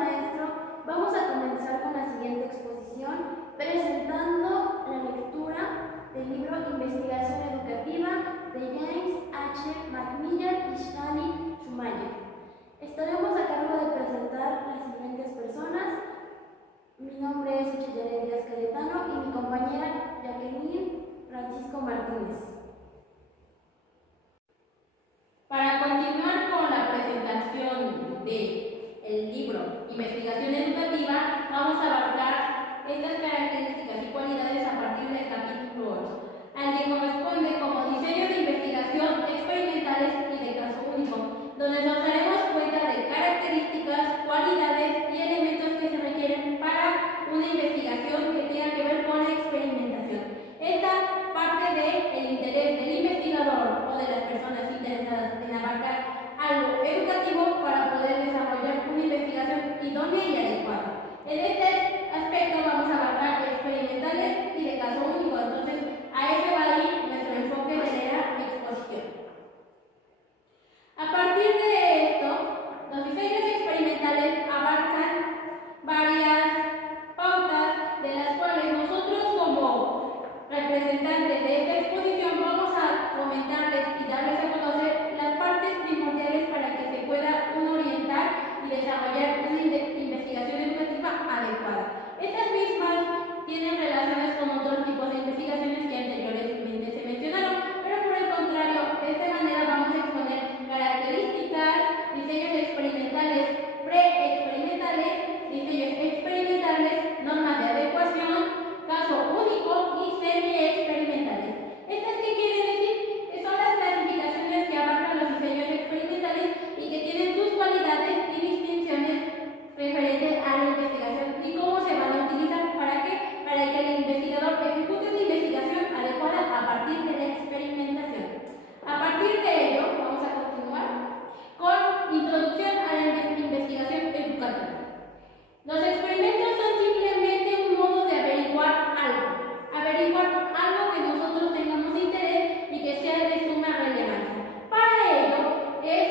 maestro, vamos a comenzar con la siguiente exposición presentando la lectura del libro Investigación Educativa de James H. McMillan y Shani Schumacher. Estaremos a cargo de presentar las siguientes personas. Mi nombre es Uchillaré Díaz Cayetano y mi compañera Jacqueline Francisco Martínez. Para continuar con la presentación del libro Investigación Educativa, vamos a abarcar estas características y cualidades a partir del capítulo 8, al que corresponde como diseño de investigación, experimentales y de caso único, donde nos daremos cuenta de características, cualidades y elementos que se requieren para una investigación que tenga que ver con la experimentación. Esta parte del interés del investigador o de las personas interesadas en abarcar algo educativo para poder desarrollar una investigación idónea y adecuada. En este aspecto vamos a abarcar experimentales y de caso único, entonces a eso va a ir nuestro enfoque de la exposición. A partir de esto, los diseños experimentales abarcan varias pautas de las cuales nosotros como representantes de esta exposición vamos a comentarles y darles a conocer las partes primordiales para que se pueda uno orientar y desarrollar una investigación educativa adecuada. Estas mismas tienen relaciones con otros tipos de investigaciones que anteriormente se mencionaron, pero por el contrario, de esta manera vamos a exponer características, diseños experimentales, pre-experimentales, diseños experimentales, normas de adecuación, caso único y semi-experimentales. ¿Estas qué quieren decir? Que son las clasificaciones que abarcan los diseños experimentales y que tienen sus cualidades y distinciones referentes a la investigación y cómo se van a utilizar. ¿Para qué? Para que el investigador ejecute una investigación adecuada a partir de la experimentación. A partir de ello, vamos a continuar con introducción a la investigación educativa. Los experimentos son simplemente un modo de averiguar algo que nosotros tengamos interés y que sea de suma relevancia. Para ello es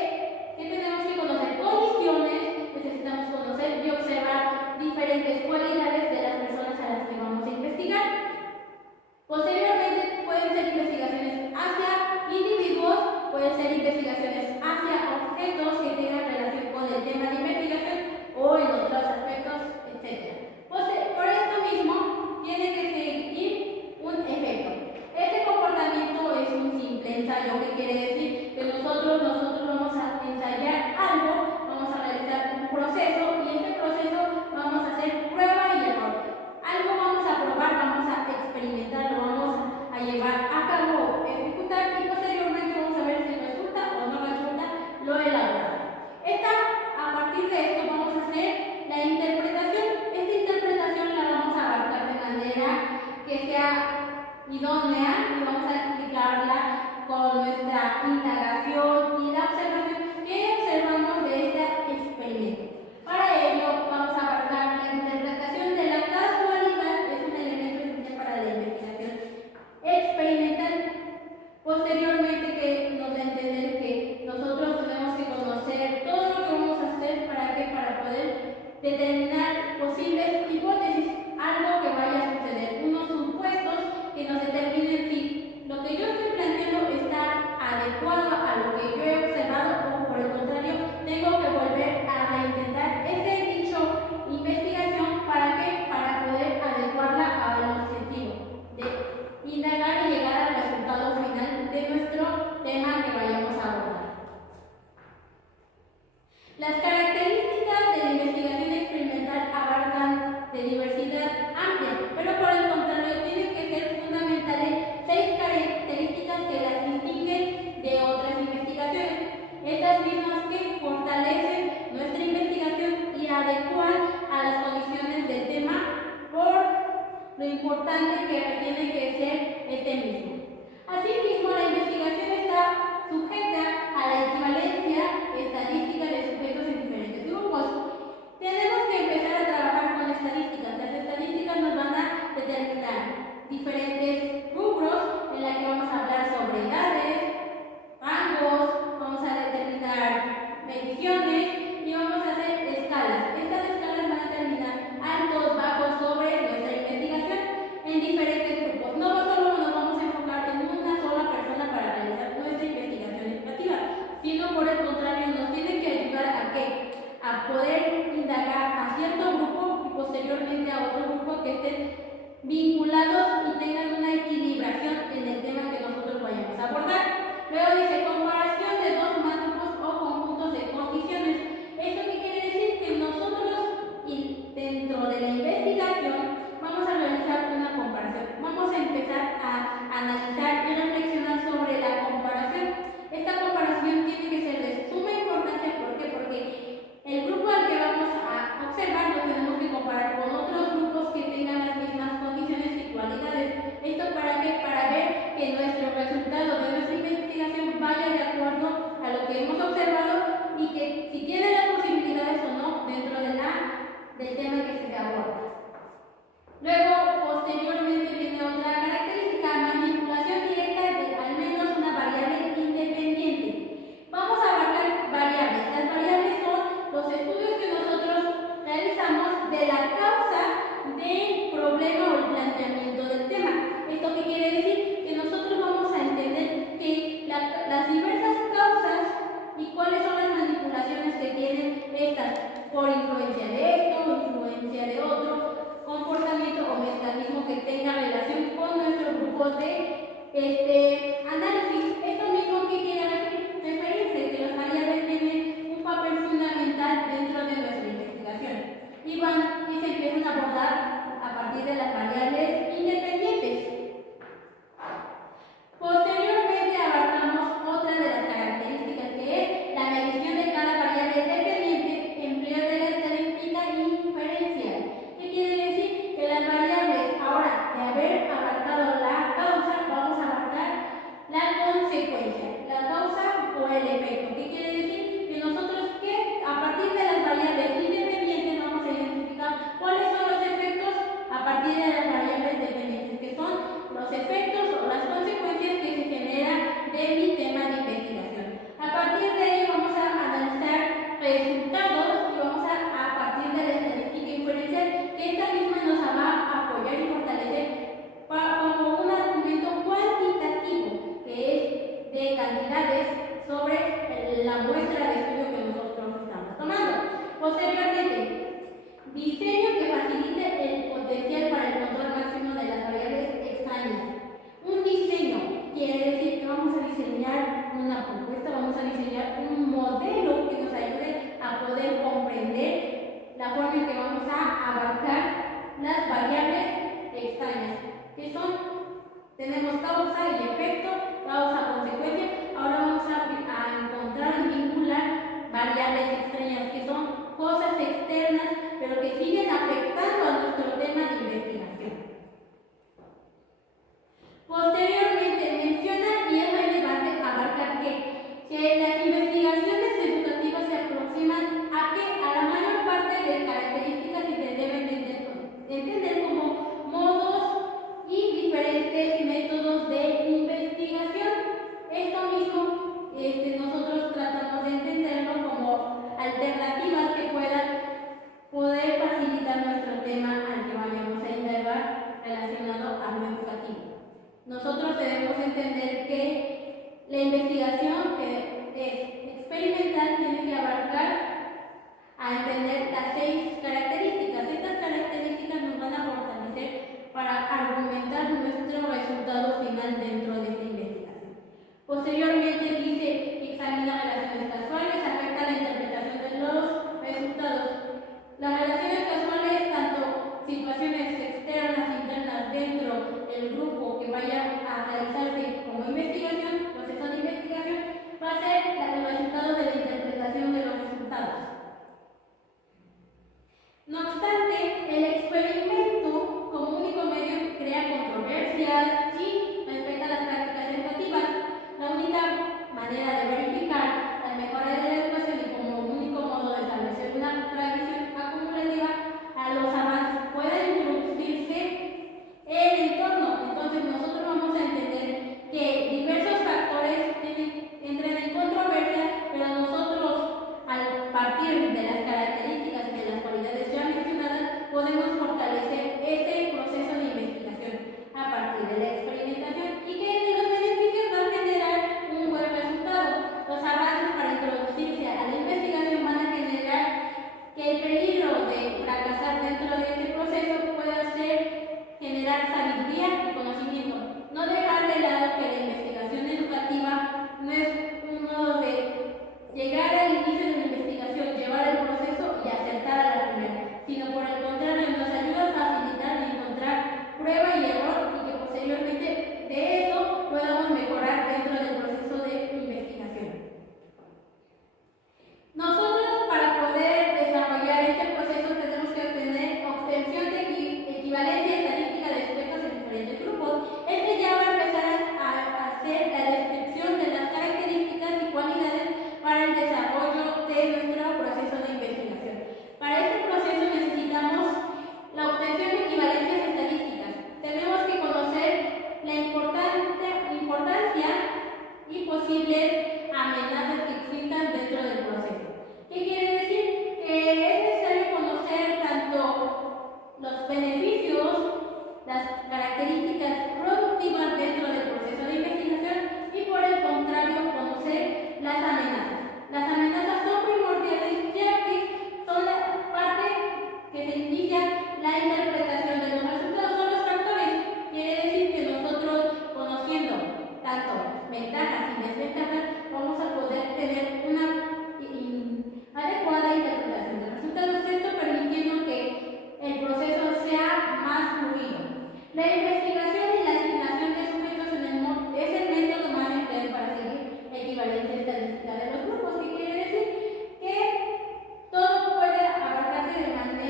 que tenemos que conocer condiciones, necesitamos conocer y observar diferentes cualidades de las personas a las que vamos a investigar. Posteriormente pueden ser investigaciones hacia individuos, pueden ser investigaciones hacia objetos que tengan relación con el tema de investigación o en otros aspectos, etc. Por esto mismo, tiene que seguir un efecto. Este comportamiento es un simple ensayo, que quiere decir que nosotros vamos a ensayar algo, vamos a realizar un proceso y en este proceso vamos a hacer prueba y error. Algo vamos a probar, vamos a experimentar, lo vamos a llevar a cabo, ejecutar y posteriormente vamos a ver si resulta o no resulta lo elaborado. A partir de esto vamos a hacer la interpretación. Esta interpretación la vamos a abarcar de manera que sea idónea y vamos a explicarla con nuestra indagación y la observación que observamos de este experimento. Para ello vamos a abarcar la interpretación de la casualidad, es un elemento esencial para la investigación experimental. Posteriormente que nos da a entender que nosotros tenemos que conocer todo lo que vamos a hacer para poder determinar posibles hipótesis, algo que vaya a suceder, unos supuestos que nos determinen si lo que yo estoy planteando está adecuado a lo que yo he observado o por el contrario tengo que volver a reintentar ese dicho investigación. ¿Para qué? Para poder adecuarla al objetivo de indagar y llegar al resultado final de nuestro tema que vayamos a abordar. Las características de la investigación experimental abarcan de diversidad amplia, pero por el contrario tienen que ser fundamentales 6 características que las distinguen de otras investigaciones. Estas mismas que fortalecen nuestra investigación y adecuan a las condiciones del tema por lo importante que tiene que ser este mismo. Asimismo, la investigación está sujeta a la equivalencia estadística de sujetos en diferentes grupos. Tenemos que empezar a trabajar con estadísticas. Las estadísticas nos van a determinar diferentes rubros en la que vamos a hablar sobre edades, rangos, vamos a determinar mediciones y vamos a hacer escalas. Estas escalas a poder indagar a cierto grupo y posteriormente a otro grupo que estén vinculados y tengan una equilibración en el tema que nosotros vayamos a abordar. Luego dice comparación de dos o más grupos o conjuntos de condiciones. ¿Esto qué quiere decir? Que nosotros dentro de la investigación vamos a realizar una comparación. Vamos a empezar a analizar y reflexionar sobre la comparación. Esta comparación tiene que ser de suma importancia. ¿Por qué? Porque el grupo al que vamos a observar lo tenemos que comparar con otros grupos que tengan las mismas condiciones y cualidades. ¿Esto para qué? Para ver que nuestro resultado de nuestra investigación vaya de acuerdo a lo que hemos observado y que si tiene las posibilidades o no dentro del tema que se aborda. Luego, posteriormente viene otra característica, manipulación directa de al menos una variable independiente. Vamos a abarcar variables. Las variables son los estudios que nosotros realizamos de la causa del problema o el planteamiento del tema. ¿Esto qué quiere decir? Que nosotros vamos a entender que las diversas causas y cuáles son las manipulaciones que tienen estas por influencia de esto, influencia de otro, comportamiento o mecanismo que tenga relación con nuestros grupos de análisis. Esto mismo que quiere referirse, que las variables tienen un papel fundamental dentro de nuestra investigación y se empiezan a abordar a partir de las variables independientes. Posteriormente abarcamos otra de las características que es la medición de cada variable dependiente, empleo de la estadística inferencial. ¿Qué quiere decir? Que las variables, ahora de haber abarcado la causa, vamos a abarcar la consecuencia, la causa o el efecto. ¿Qué quiere decir? Que nosotros a partir de las variables independientes vamos a identificar cuáles son los efectos a partir de las variables dependientes, que son los efectos o las consecuencias que se generan de mi tema de investigación. A partir de ahí vamos a analizar resultados y vamos a partir de la estadística inferencial, que esta misma nos va a apoyar y fortalecer como un argumento cuantitativo, que es de cantidades sobre la muestra de estudio que nosotros estamos tomando. Posteriormente, diseño que facilite el potencial para el control máximo de las variables extrañas. Un diseño quiere decir que vamos a diseñar una propuesta, vamos a diseñar un modelo que nos ayude a poder comprender la forma en que vamos a abarcar las variables extrañas, que son, tenemos causa y efecto, causa-consecuencia. Ahora vamos a encontrar y vincular variables extrañas, que son cosas externas, pero que siguen afectando a nuestro tema de investigación. Posteriormente menciona, y es relevante abarcar que las investigaciones educativas se aproximan a la mayor parte de características que se deben entender como modos y diferentes métodos de investigación. Esto mismo nosotros tratamos de entenderlo como alternativas que puedan poder facilitar nuestro tema al que vayamos a indagar relacionado a lo educativo. Nosotros debemos entender que la investigación que es experimental tiene que abarcar a entender las 6 características. Estas características nos van a fortalecer para argumentar nuestro resultado final dentro de esta investigación. Posteriormente dice que examina relaciones casuales, afecta la interpretación de los resultados. Las relaciones casuales, tanto situaciones externas, internas dentro del grupo que vaya a realizarse como investigación, proceso de investigación, va a ser el resultado de la interpretación de los resultados.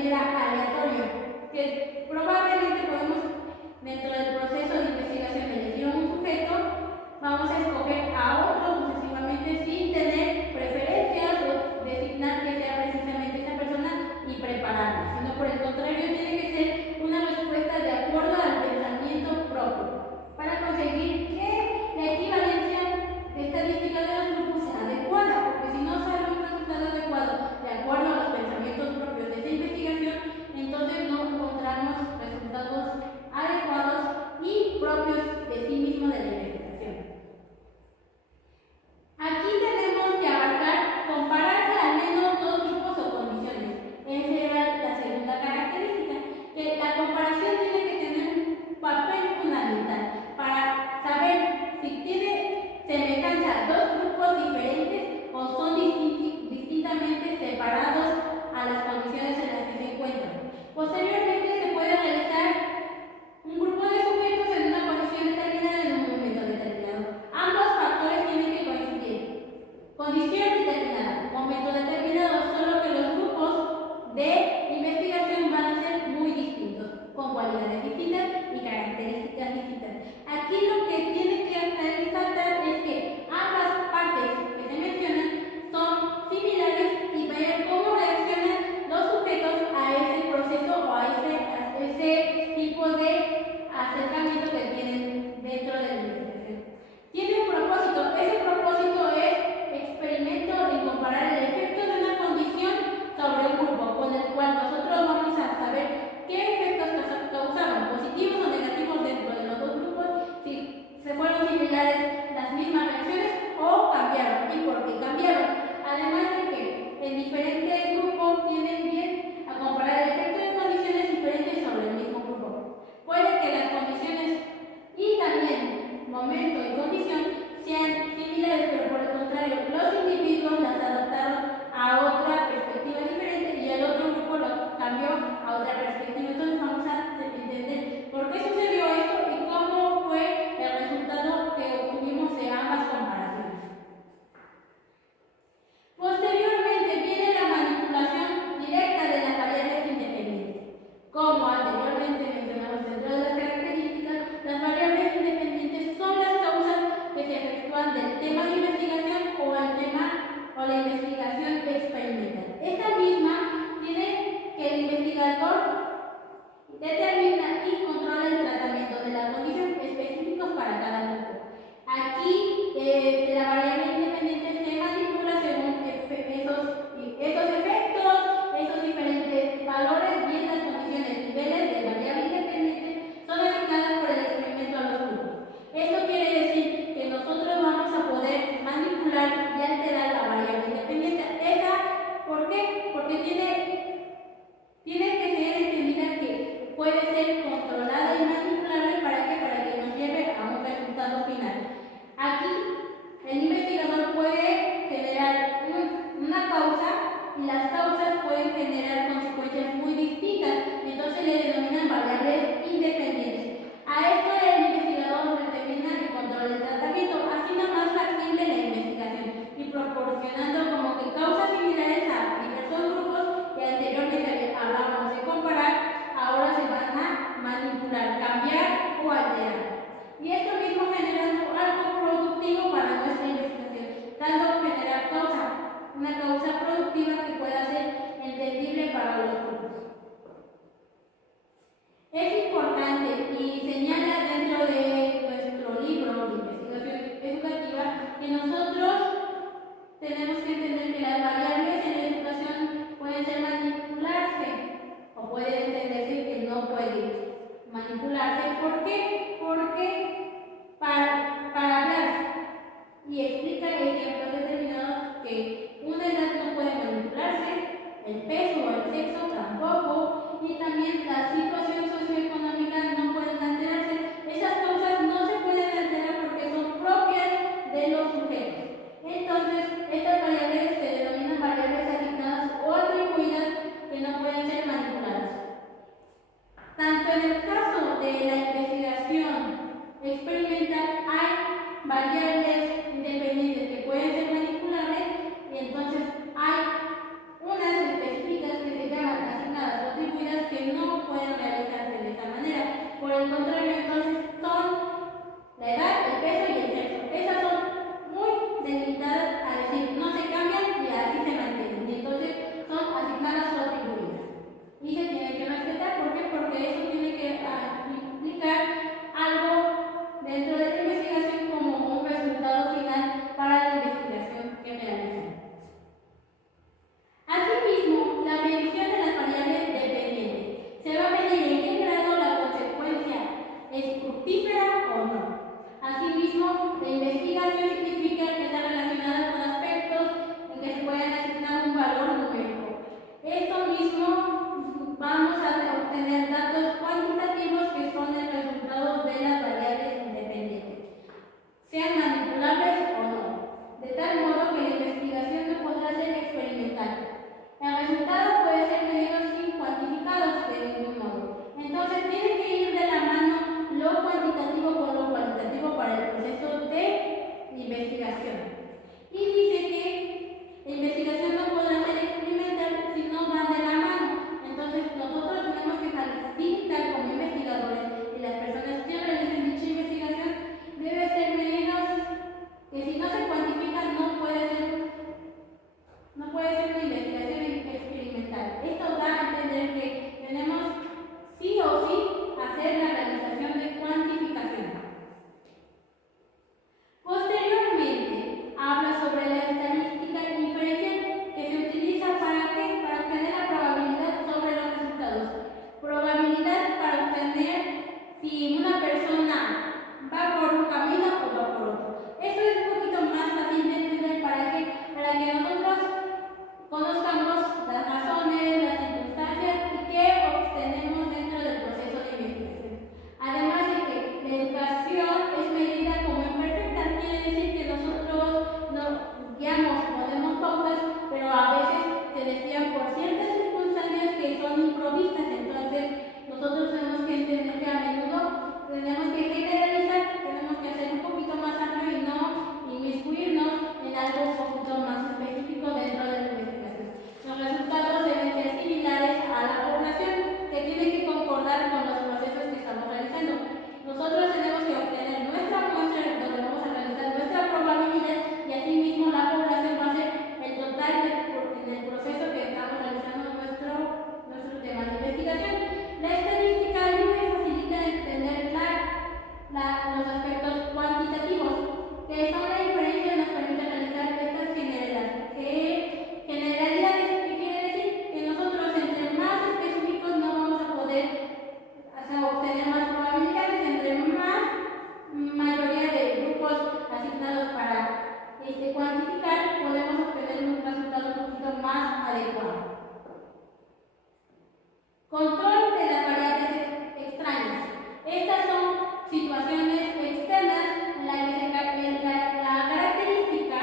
manera aleatoria, que probablemente podemos, dentro del proceso de investigación, elegir un sujeto, vamos a escoger a otro sucesivamente sin tener preferencias o designar que sea precisamente esa persona y prepararla, sino por el contrario tiene que ser una respuesta de acuerdo al pensamiento propio, para conseguir que la equivalencia estadística de los grupos sea adecuada, porque si no sale un resultado adecuado de acuerdo a los pensamientos propios de esa investigación, entonces no encontramos resultados adecuados y propios de sí mismo de la investigación. Aquí tenemos que abarcar, compararse al menos dos grupos o condiciones. Esa era la segunda característica, que la comparación tiene que tener un papel fundamental para saber si tiene semejanza dos grupos diferentes o son distintamente separados a las condiciones en las que se encuentran. Posteriormente se puede realizar un grupo de sujetos en una condición determinada en un momento determinado. Ambos factores tienen que coincidir. Condición determinada, momento determinado, solo que los grupos de investigación van a ser muy distintos, con cualidades distintas y características distintas. Aquí lo que tiene que resaltar es que ambas partes que se mencionan son similares y ver cómo reaccionan los sujetos a ese proceso o a ese tipo de acercamiento que tienen dentro de la investigación. Tiene un propósito, ese propósito es experimento en comparar el efecto de una condición sobre un grupo, con el cual nosotros vamos a saber qué efectos causaron, positivos o negativos dentro de los dos grupos, si se fueron similares las mismas reacciones o cambiaron y por qué cambiaron. Además de que en diferentes grupos tienen bien a comparar el efecto de condiciones diferentes sobre el mismo grupo. Puede que las condiciones y también momento y condición sean similares, pero por el contrario, los individuos las adaptaron a otra perspectiva diferente y el otro grupo lo cambió a otra perspectiva. Entonces vamos a entender por qué sucedió esto y cómo fue el resultado que obtuvimos de ambas comparaciones. Posteriormente viene la manipulación directa de las variables independientes. Como anteriormente mencionamos dentro de las características, las variables independientes son las causas que se efectúan del tema de investigación o el tema o la investigación experimental. Esta misma tiene que el investigador determina y controla el tratamiento de la condición específicos para cada grupo. Aquí la variable independiente se manipula según esos efectos, esos diferentes valores, bien las condiciones, niveles de variable independiente son asignadas por el experimento a los grupos. Esto quiere decir que nosotros vamos a poder manipular y alterar la variable independiente. ¿Por qué? Porque tiene que ser entendida que puede ser controlada y manipulable para que nos lleve a un resultado final. Aquí el investigador puede generar una causa y las causas pueden generar consecuencias muy distintas, entonces le denominan variables independientes. A esto el investigador determina y controla el tratamiento, haciendo más factible la investigación y proporcionando como que causas similares a diversos grupos que anteriormente hablábamos de comparar, ahora se van a manipular, cambiar o alterar. Y esto mismo genera algo productivo para nuestra investigación, dando generar una causa productiva que pueda ser entendible para los grupos. Es importante y señala dentro de nuestro libro de investigación educativa que nosotros tenemos que entender que las variables en la educación pueden ser manipularse o puede entenderse que no puede manipularse. ¿Por qué? Porque para hablar y explica ejemplos determinados que una edad no puede manipularse, el peso o el sexo tampoco, y también la situación socioeconómica no pueden alterarse. Esas causas no se pueden alterar porque son propias de los sujetos. Entonces, estas variables se denominan variables asignadas o atribuidas que no pueden ser manipuladas. Tanto en el caso de la investigación experimental hay variables independientes que pueden ser manipulables y entonces hay unas específicas que se llaman asignadas o que eso tiene que implicar algo dentro de la investigación como un resultado final para la investigación que realizan. Asimismo, la medición de las variables dependientes. Se va a medir en qué grado la consecuencia es fructífera o no. Asimismo, la investigación significa que está relacionada con aspectos en que se pueden asignar un valor numérico. Esto mismo vamos a obtener datos cuantitativos que son el resultado de las variables independientes, sean manipulables o no, de tal modo que la investigación no podrá ser experimental. El resultado puede ser medido sin cuantificados de ningún modo. Entonces tiene que ir de la mano lo cuantitativo con lo cualitativo para el proceso de investigación. Y dice que la investigación no podrá ser experimental si no van de la mano. Entonces nosotros tenemos que facilitar como investigadores y las personas que realicen dicha investigación debe ser medidas que si no se cuantifican no puede ser una investigación experimental. Esto da a entender que tenemos sí o sí hacer la realización de cuantificación. Posteriormente, habla sobre la estadística diferencial que se utiliza ¿para qué? Para obtener la probabilidad sobre los resultados. Probabilidad para obtener si una persona va por un camino o va por otro. Eso es un poquito más fácil de entender para que nosotros conozcamos las razones, las circunstancias y qué obtenemos dentro del proceso de investigación. Además de que la educación es medida como imperfecta, quiere decir que nosotros nos guiamos, ponemos pautas, pero a veces se desvían por ciertas circunstancias que son improvistas. Entonces nosotros tenemos que entender que a menudo tenemos que generalizar, tenemos que hacer un poquito más amplio y no inmiscuirnos en algo un poquito más específico dentro de la investigación. Los resultados deben ser similares a la población, que tiene que concordar con los procesos que estamos realizando. Nosotros tenemos que obtener nuestra muestra donde vamos a realizar nuestra probabilidad y asimismo la población va a ser el total del proceso que estamos realizando nuestro tema de investigación. La estadística ayuda y facilita entender los aspectos cuantitativos, que son la diferencia que nos permite realizar estas generalidades. ¿Qué quiere decir? Que nosotros entre más específicos no vamos a poder obtener más probabilidades, entre más mayoría de grupos asignados para cuantificar, podemos obtener un resultado un poquito más adecuado. Control de las variables extrañas. Estas son situaciones externas en las que la característica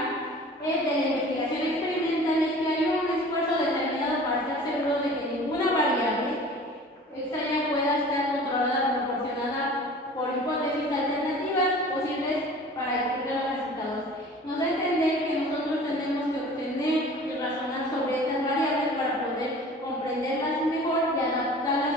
de la investigación experimental es que hay un esfuerzo determinado para estar seguros de que ninguna variable extraña pueda estar controlada o proporcionada por hipótesis alternativas posibles para explicar los resultados. Nos da a entender que nosotros tenemos que obtener y razonar sobre estas variables para poder comprenderlas mejor y adaptarlas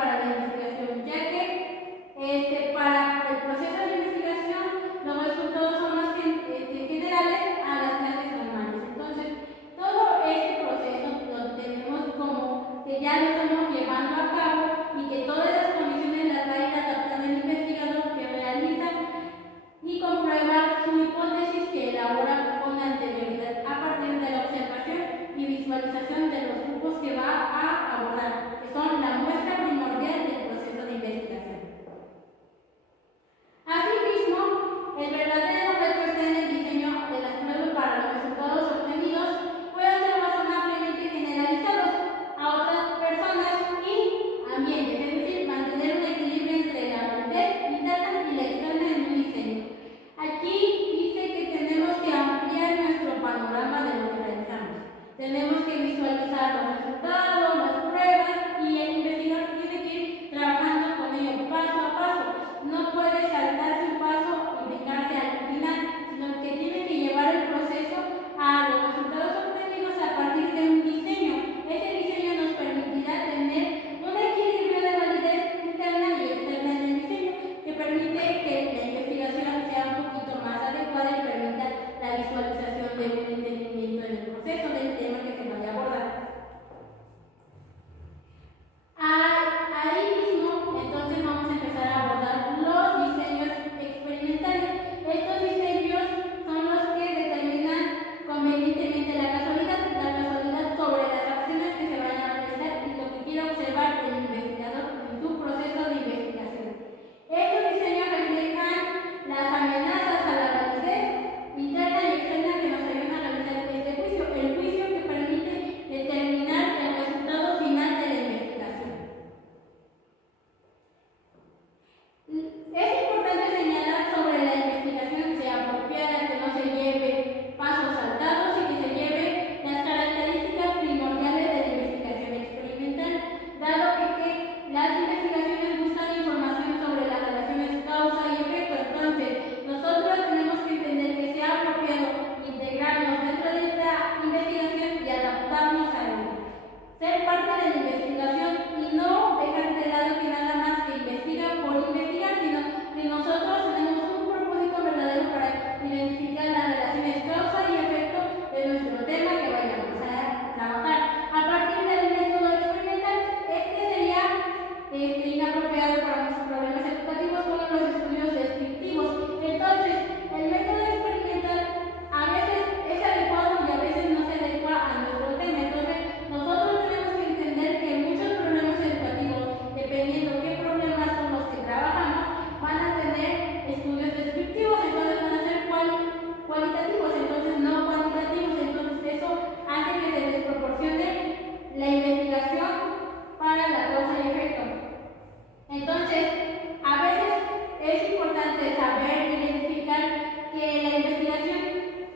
para la investigación, ya que para el proceso de investigación los resultados son más generales a las clases normales. Entonces, todo este proceso lo tenemos como que ya lo estamos llevando a cabo y que todas las condiciones las va a ir adaptando el investigador que realiza y comprueba su hipótesis que elabora con anterioridad a partir de la observación y visualización de los grupos que va a abordar, que son la muestra primordial del proceso de investigación. Asimismo, el verdadero reto está en el diseño de las pruebas para los resultados obtenidos pueden ser razonablemente generalizados a otras personas y ambientes, es decir, mantener un equilibrio entre la validez interna y la externa en un diseño. Aquí dice que tenemos que ampliar nuestro panorama de lo que realizamos. Tenemos que visualizar los resultados, las pruebas y el investigador tiene que ir trabajando con ello paso a paso. No puede saltarse un paso y brincarse al final, sino que tiene que llevar el proceso a los resultados obtenidos a partir de un diseño. Ese diseño nos permitirá tener un equilibrio de validez interna y externa en el diseño que permite que la investigación sea un poquito más adecuada y permita la visualización de un entendimiento en el proceso del tema que se vaya a abordar. Ahí mismo, entonces vamos a empezar a abordar los diseños experimentales. Estos diseños son los que determinan convenientemente la casualidad sobre las acciones que se vayan a realizar y lo que quiera observar el investigador en su proceso de investigación. Estos diseños reflejan las amenazas a la validez interna y externa que nos ayudan a realizar este juicio, el juicio que permite determinar el resultado final de la investigación. Es importante señalar sobre la investigación sea apropiada, que no se lleve pasos saltados y que se lleve las características primordiales de la investigación experimental, dado que las investigaciones buscan información sobre las relaciones causa y efecto. Entonces, nosotros tenemos que entender que sea apropiado integrarnos dentro de esta investigación y adaptarnos a ella. Ser parte de la investigación y no dejar de lado que nada más se investiga por investigar, sino que nosotros tenemos un propósito verdadero para identificar las relaciones causa y efecto de nuestro tema que vayamos a trabajar. A partir del método experimental, este sería inapropiado para nuestros problemas educativos como los estudios descriptivos. Entonces, el método experimental a veces es adecuado y a veces no se adecua a nuestro tema. Entonces, nosotros tenemos que entender que muchos problemas educativos, dependiendo qué problemas son los que trabajamos, van a tener estudios descriptivos, entonces van a ser cualitativos, entonces no cuantitativos. Entonces, eso hace que se desproporcione la investigación para la causa y efecto. Entonces, a veces es importante saber identificar que la investigación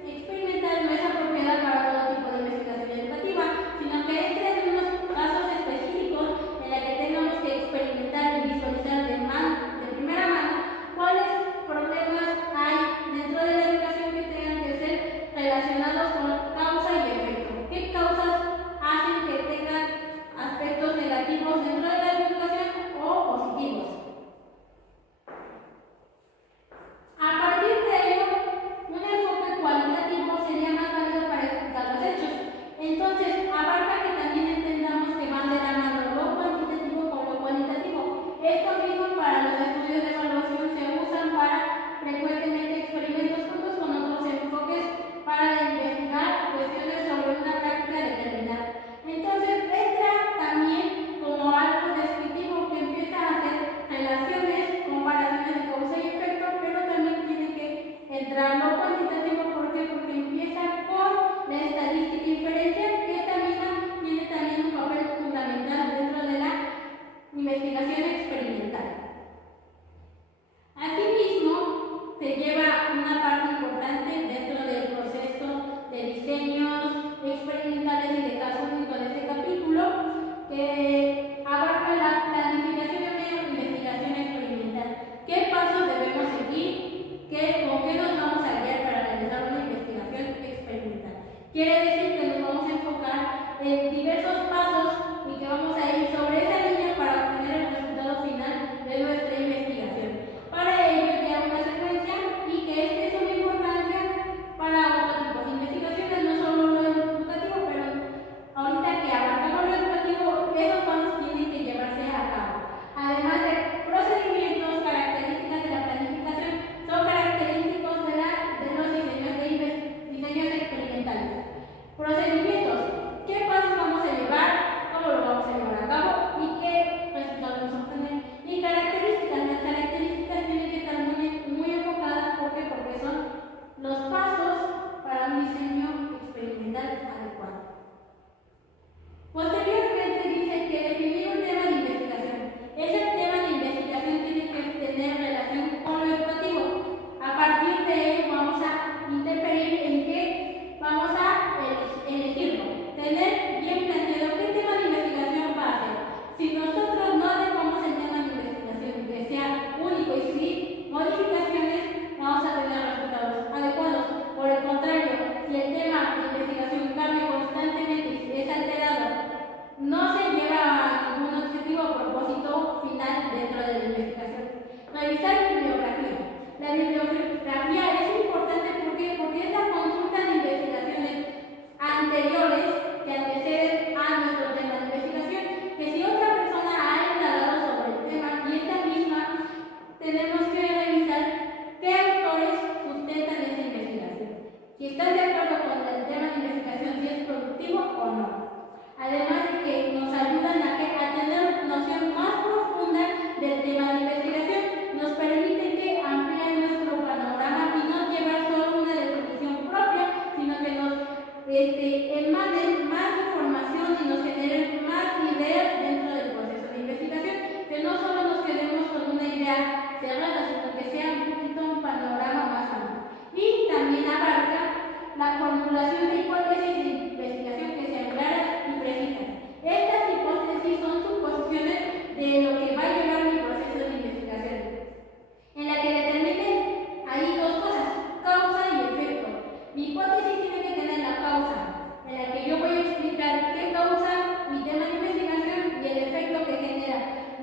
experimental no es apropiada para todo tipo de investigación educativa, sino que entra en unos casos específicos en la que tengamos que experimentar y visualizar de primera mano cuáles problemas hay dentro de la educación que tengan que ser relacionados con causa y efecto. ¿Qué causas hacen que tengan aspectos negativos dentro de la educación o positivos? A partir de ello, un enfoque cualitativo sería más válido para explicar los hechos. Entonces, abarca que también entendamos que van de la mano lo cuantitativo con lo cualitativo. Esto mismo para los estudios de evaluación se usan para frecuentemente experimentos juntos con otros enfoques para investigar cuestiones sobre una práctica determinada. Entonces, entra también como algo descriptivo que empieza a hacer relaciones, comparaciones de causa y efecto, pero también tiene que entrar lo cuantitativo. ¿Por qué? Porque empieza con la estadística inferencial, que esta misma tiene también un papel fundamental dentro de la investigación experimental. Asimismo, se lleva una parte importante dentro del proceso de diseños experimentales y de casos únicos de este capítulo, que abarca la planificación de una investigación experimental. ¿Qué pasos debemos seguir? ¿Con qué nos vamos a guiar para realizar una investigación experimental? Quiere decir que nos vamos a enfocar en diversos pasos y que vamos a ir sobre esa línea para obtener el resultado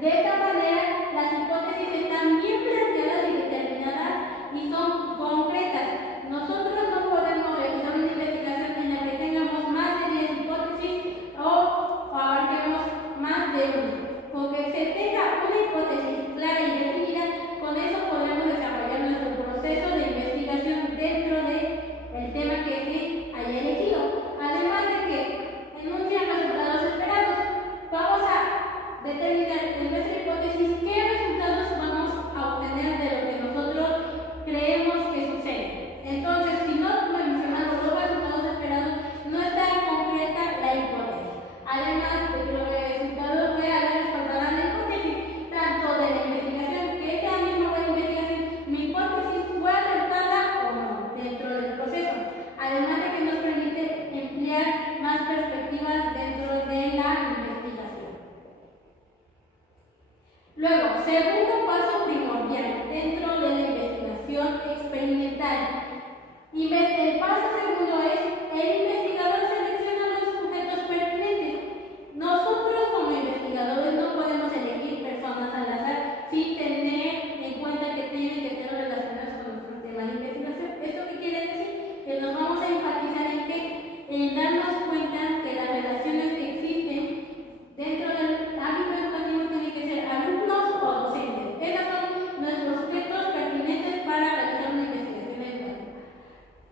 De esta manera, las hipótesis están bien planteadas y determinadas y son concretas. Nosotros no podemos realizar una investigación en la que tengamos más de 10 hipótesis o abarquemos más de una. Con que se tenga una hipótesis clara y definida, con eso podemos desarrollar nuestro proceso de investigación dentro del tema que se haya elegido. Además de que enuncian los resultados esperados, vamos a determinar en nuestra hipótesis qué resultados vamos a obtener de lo que nosotros creemos que sucede. Entonces, si no mencionamos los resultados esperados, no está concreta la hipótesis. Además de que los resultados reales respaldarán la hipótesis, tanto de la investigación que esta misma investigación, mi hipótesis fue acertada o no dentro del proceso. Además de que nos permite emplear más perspectivas dentro de la investigación. Luego, segundo paso primordial dentro de la investigación experimental. El paso segundo es: el investigador selecciona los sujetos pertinentes. Nosotros como investigadores no podemos elegir personas al azar sin tener en cuenta que tienen que ser relacionadas con nuestro tema de investigación. ¿Esto qué quiere decir? Que nos vamos a enfatizar en que en darnos cuenta que las relaciones que existen dentro del ámbito educativo tienen que ser alumnos o docentes. Esos son nuestros sujetos pertinentes para realizar una investigación educativa.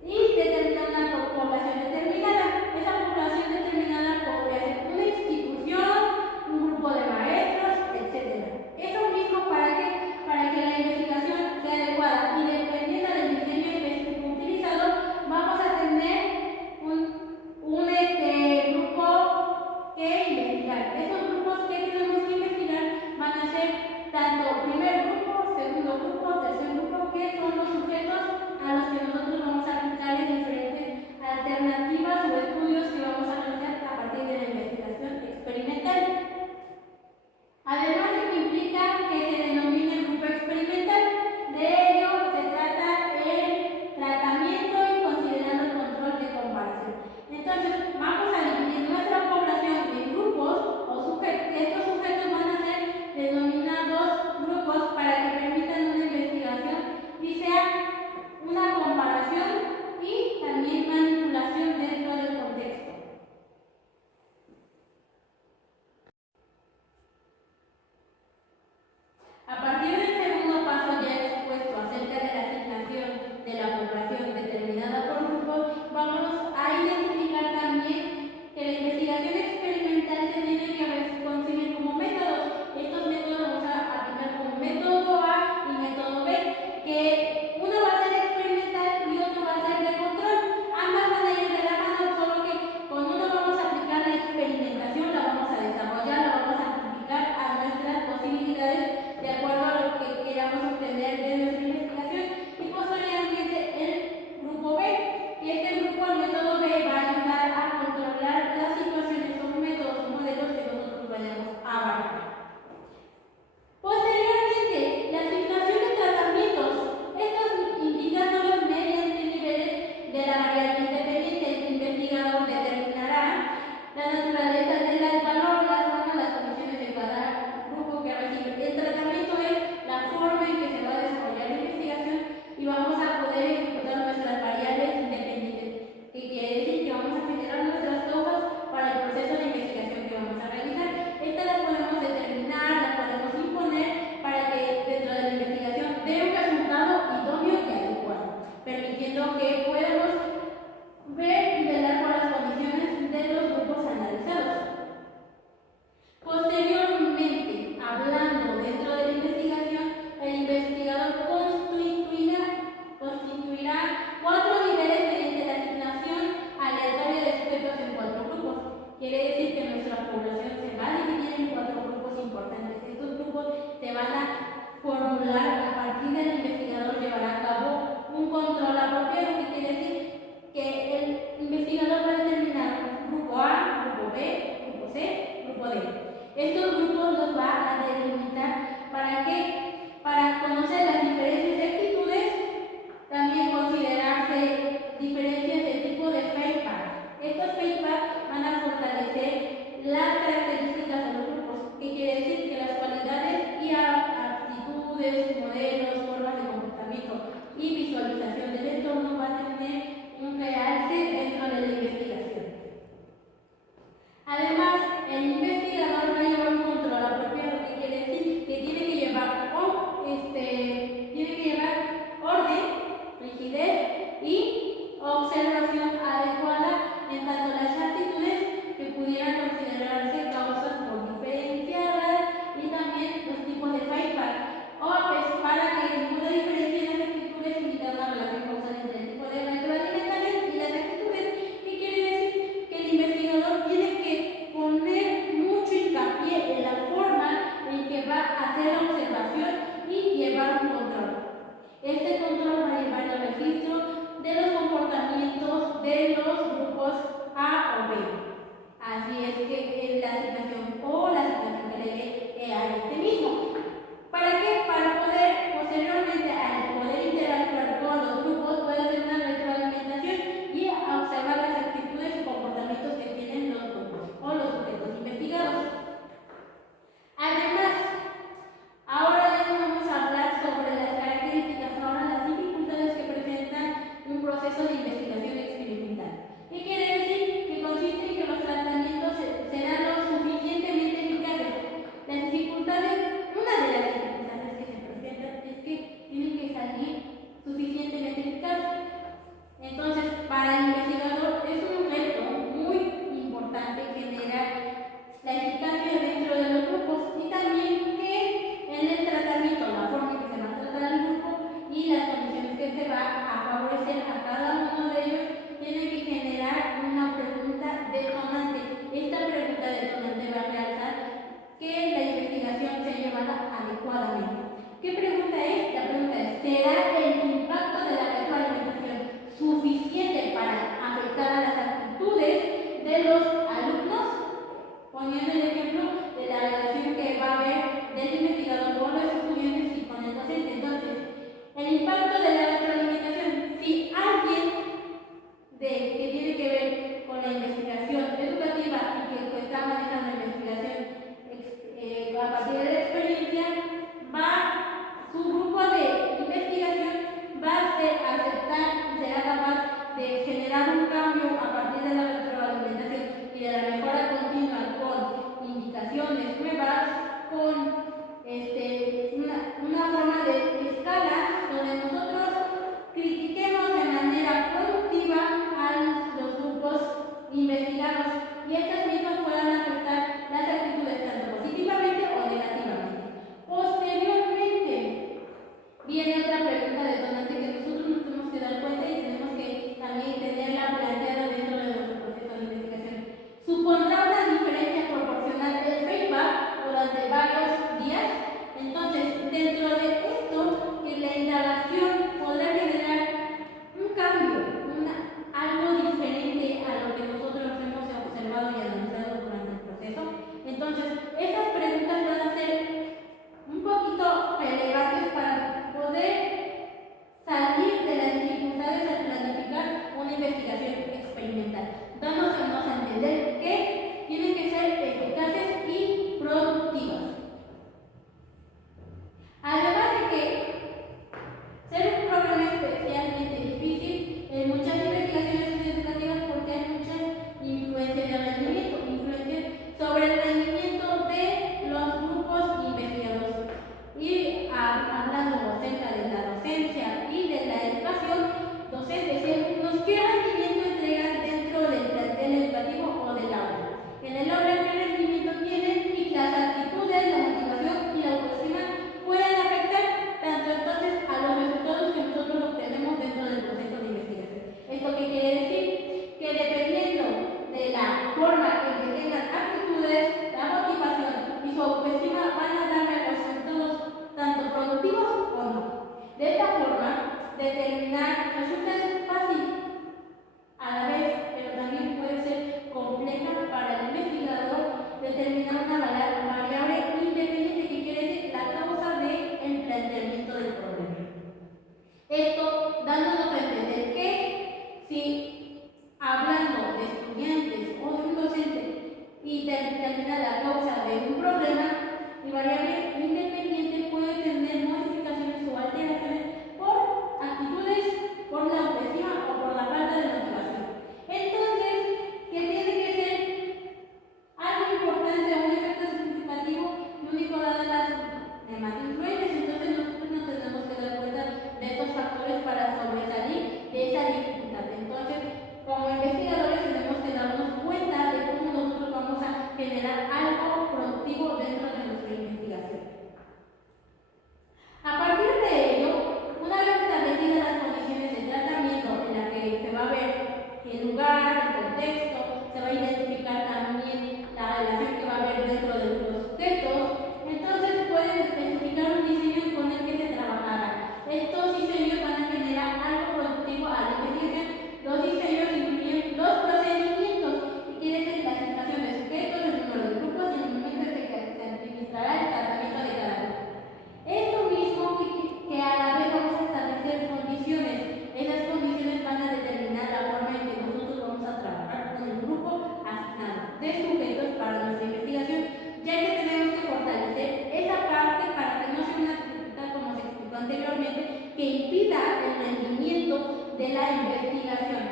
Y determinar una población determinada. Esa población determinada podría ser una institución, un grupo de maestros, etc. Eso mismo para que la investigación sea adecuada, y dependiendo del diseño específico utilizado, vamos a tener un grupo que investigar. Esos grupos que tenemos que investigar van a ser tanto primer grupo, segundo grupo, tercer grupo, que son los sujetos a los que nosotros vamos a aplicar en diferentes alternativas o estudios que vamos a realizar a partir de la investigación experimental. Además de que implica que se denomine grupo experimental. De ello se trata el tratamiento y considerando el control de comparación. Entonces, vamos a dividir nuestra población en grupos o sujetos. Estos sujetos van a ser denominados grupos para que permitan una investigación y sea una comparación y también manipulación dentro del contexto. A partir del segundo paso ya expuesto acerca de la asignación de la población determinada por grupos, vamos a identificar también que la investigación experimental se tiene que concebir como métodos. Estos métodos vamos a aplicar como método A y método B, que uno va a ser experimental y otro va a ser de control. Ambas van a ir de la mano, solo que con uno vamos a aplicar la experimentación, la vamos a desarrollar, la vamos a amplificar a nuestras posibilidades de acuerdo a lo que queramos obtener de nuestra investigación, y posteriormente el grupo B. Y este grupo, el método B, va a ayudar a controlar las situaciones o métodos o modelos que nosotros podemos abarcar. Posteriormente, la asignación de tratamientos. Estos indicándolos mediante niveles de la variable independiente. El investigador determinará la naturaleza del valor, las normas, las condiciones de cada grupo que recibe. El tratamiento es la forma en que se va a desarrollar la investigación y vamos a poder ejecutar nuestras variables independientes, que quiere decir que vamos a generar nuestras causas para el proceso de investigación que vamos a realizar. Estas las podemos determinar, las podemos imponer para que dentro de la investigación dé un resultado idóneo y adecuado, permitiendo que podamos ver y velar por las condiciones de los grupos analizados. Posteriormente, hablando dentro de la investigación, el investigador constituirá 4 niveles mediante la asignación aleatoria de sujetos en 4 grupos. Quiere decir que nuestra población se va a dividir en 4 grupos importantes. Estos grupos se van a formular a partir del investigador, llevará a cabo un control apropiado, que quiere decir que el investigador va a determinar grupo A, grupo B, grupo C, grupo D. Estos grupos los va a delimitar ¿para qué? Para conocer las diferencias de actitudes, también considerarse diferencias de tipo de feedback. Estos feedback van a fortalecer las características de los grupos, que quiere decir que las cualidades llevada adecuadamente. ¿Qué pregunta es? La pregunta es, ¿será el impacto de la retroalimentación suficiente para afectar a las actitudes de los alumnos? Poniendo el ejemplo de la relación que va a haber del investigador con los estudiantes y con el docente. Entonces, el impacto de la retroalimentación, si alguien que tiene que ver con la investigación educativa y que está manejando la investigación a partir de la experiencia, su grupo de investigación va a aceptar y será capaz de generar un cambio a partir de la retroalimentación y de la mejora continua con indicaciones nuevas, con una forma de escala donde nosotros critiquemos de manera productiva a los grupos investigados y estas mismas puedan afectar las actitudes tanto positivamente o negativamente. Posteriormente, viene otra pregunta detonante que nosotros nos tenemos que dar cuenta y tenemos que también tenerla planteada dentro de nuestro proceso de investigación. ¿Supondrá una diferencia proporcional del feedback durante varios días? Entonces, dentro de esto, que la indagación podrá generar un cambio, algo diferente a lo que nosotros hemos observado y analizado durante el proceso. Entonces, esas preguntas van a ser un poquito relevantes para poder salir de las dificultades al planificar una investigación experimental, dándonos a entender que tienen que ser eficaces y productivas. Además de que ser un programa especialmente difícil en muchas investigaciones educativas porque hay muchas influencias de rendimiento, influencias sobre el rendimiento de los grupos investigadores. Y hablando acerca de la docencia y de la educación, docentes y alumnos, ¿qué rendimiento entregan dentro del plantel educativo o del aula? En el aula, ¿qué rendimiento tienen? Y las actitudes, la motivación y la autoestima pueden afectar tanto entonces a los resultados que nosotros obtenemos dentro del proceso de investigación. ¿Esto qué quiere decir? Que dependiendo de la forma en que tengan actitudes, la motivación y su autoestima van a darme resultados tanto productivos o no. De esta forma, determinar resulta fácil a la vez, pero también puede ser compleja para el investigador determinar una variable independiente que quiere decir la causa del planteamiento del problema. Esto dándonos a entender que si hablando de estudiantes o de un docente y determina la causa de un problema, mi variable independiente puede tener modificaciones o alteraciones por actitudes, por la autoestima o por la falta de motivación. Entonces, ¿qué tiene que ser algo importante, un efecto significativo y único dadas las demás influencias? Entonces nosotros nos tenemos que dar cuenta de estos factores para sobresalir de esa dificultad. Entonces, como investigadores tenemos que darnos cuenta de cómo nosotros vamos a generar algo productivo dentro de nuestra investigación. A partir de ello, una vez establecidas las condiciones de tratamiento en las que se va a ver el lugar, el contexto, se va a identificar también la relación que va a haber dentro de los sujetos, entonces pueden especificar un diseño con el que se trabajará. Estos diseños van a generar algo productivo a la investigación. Los diseños incluyen los procedimientos, que quiere decir clasificación de sujetos, el número de grupos y el momento en que se administrará el tratamiento de cada grupo. Esto mismo que a la vez vamos a establecer condiciones. Esas condiciones van a determinar la forma en que nosotros vamos a trabajar con el grupo asignado de sujetos para nuestra investigación, ya que tenemos que fortalecer esa parte para que no sea una dificultad, como se explicó anteriormente, que impida el rendimiento de la investigación.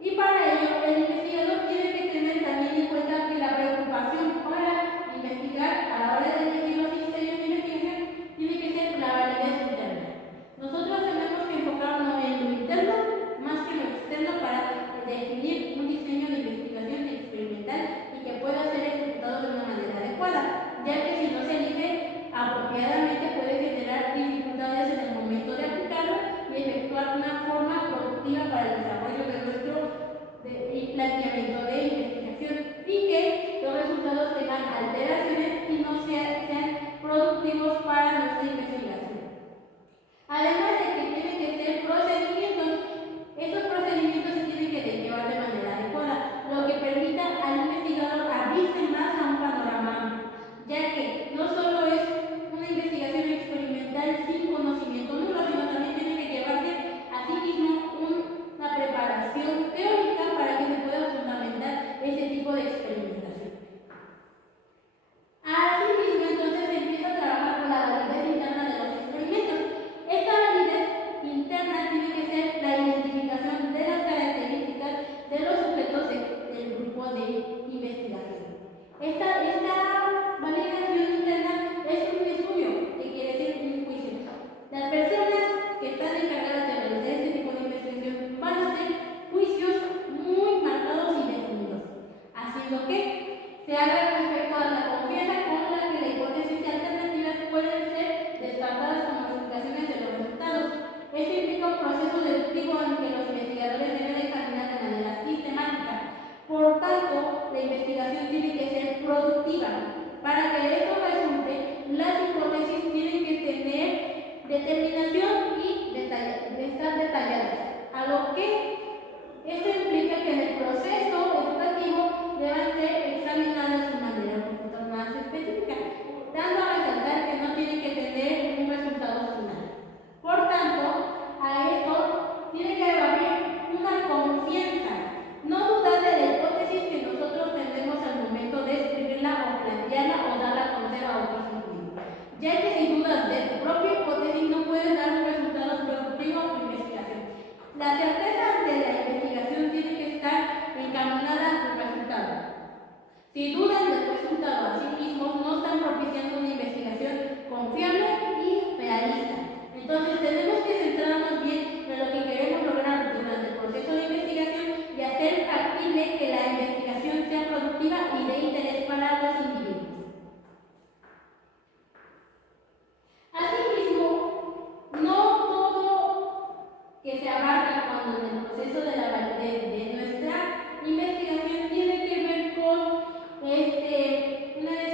Y para ello, el investigador tiene que tener también en cuenta que la preocupación para investigar a la hora de elegir los diseños de investigación tiene que ser la validez interna. Nosotros tenemos que enfocarnos en lo interno más que en lo externo para definir un diseño de investigación experimental y que pueda ser ejecutado de una manera adecuada, ya que si no se elige apropiadamente puede generar dificultades en el momento de aplicarlo y efectuar una forma productiva para el desarrollo de nuestro planteamiento de investigación y que los resultados tengan alteraciones y no sean productivos determinación y estar detalladas, a lo que esto implica que en el proceso educativo deban ser examinadas de manera un poquito más específica, dando a resaltar que no tienen que tener un resultado final. Por tanto, a esto tiene que haber una confianza, no dudar de la hipótesis que nosotros tenemos al momento de escribirla o plantearla o darla a conocer a otros individuos, ya que si dudas de tu propia hipótesis no puedes dar un resultado productivo a tu investigación. La certeza ante la investigación tiene que estar encaminada a tu resultado. Si dudan de tu resultado a sí mismos, no están propiciando una investigación confiable y realista. Entonces tenemos que centrarnos bien en lo que queremos lograr durante el proceso de investigación y hacer factible que la investigación sea productiva y de interés para los individuos. Asimismo, no todo que se abarca cuando en el proceso de nuestra investigación tiene que ver con una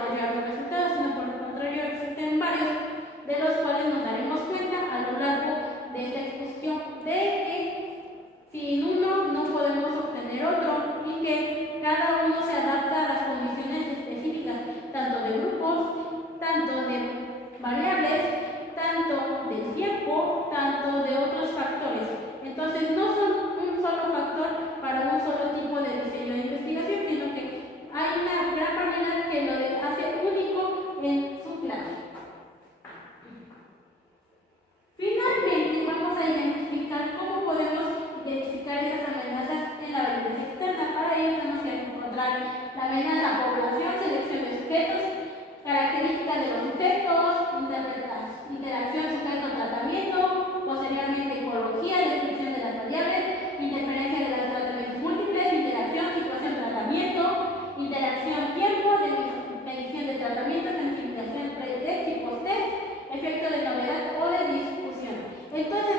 desarrollar los resultados, sino por el contrario existen varios, de los cuales nos daremos cuenta a lo largo de esta exposición, de que sin uno no podemos obtener otro y que cada uno se adapta a las condiciones específicas, tanto de grupos, tanto de variables, tanto del tiempo, tanto de otros factores. Entonces no son un solo factor para un solo tipo de diseño de investigación, sino que hay una gran variedad que lo hace único en su clase. Finalmente vamos a identificar cómo podemos identificar esas amenazas en la validez externa. Para ello tenemos que encontrar la amenaza a población, selección de sujetos, características de los sujetos, interacción sujeto-tratamiento, posteriormente ecología, descripción de las variables, interferencia de los tratamientos múltiples, interacción, situación, tratamiento, interacción, tiempo, medición de tratamiento, sensibilización pre-test y post-test, efecto de novedad o de discusión. Entonces,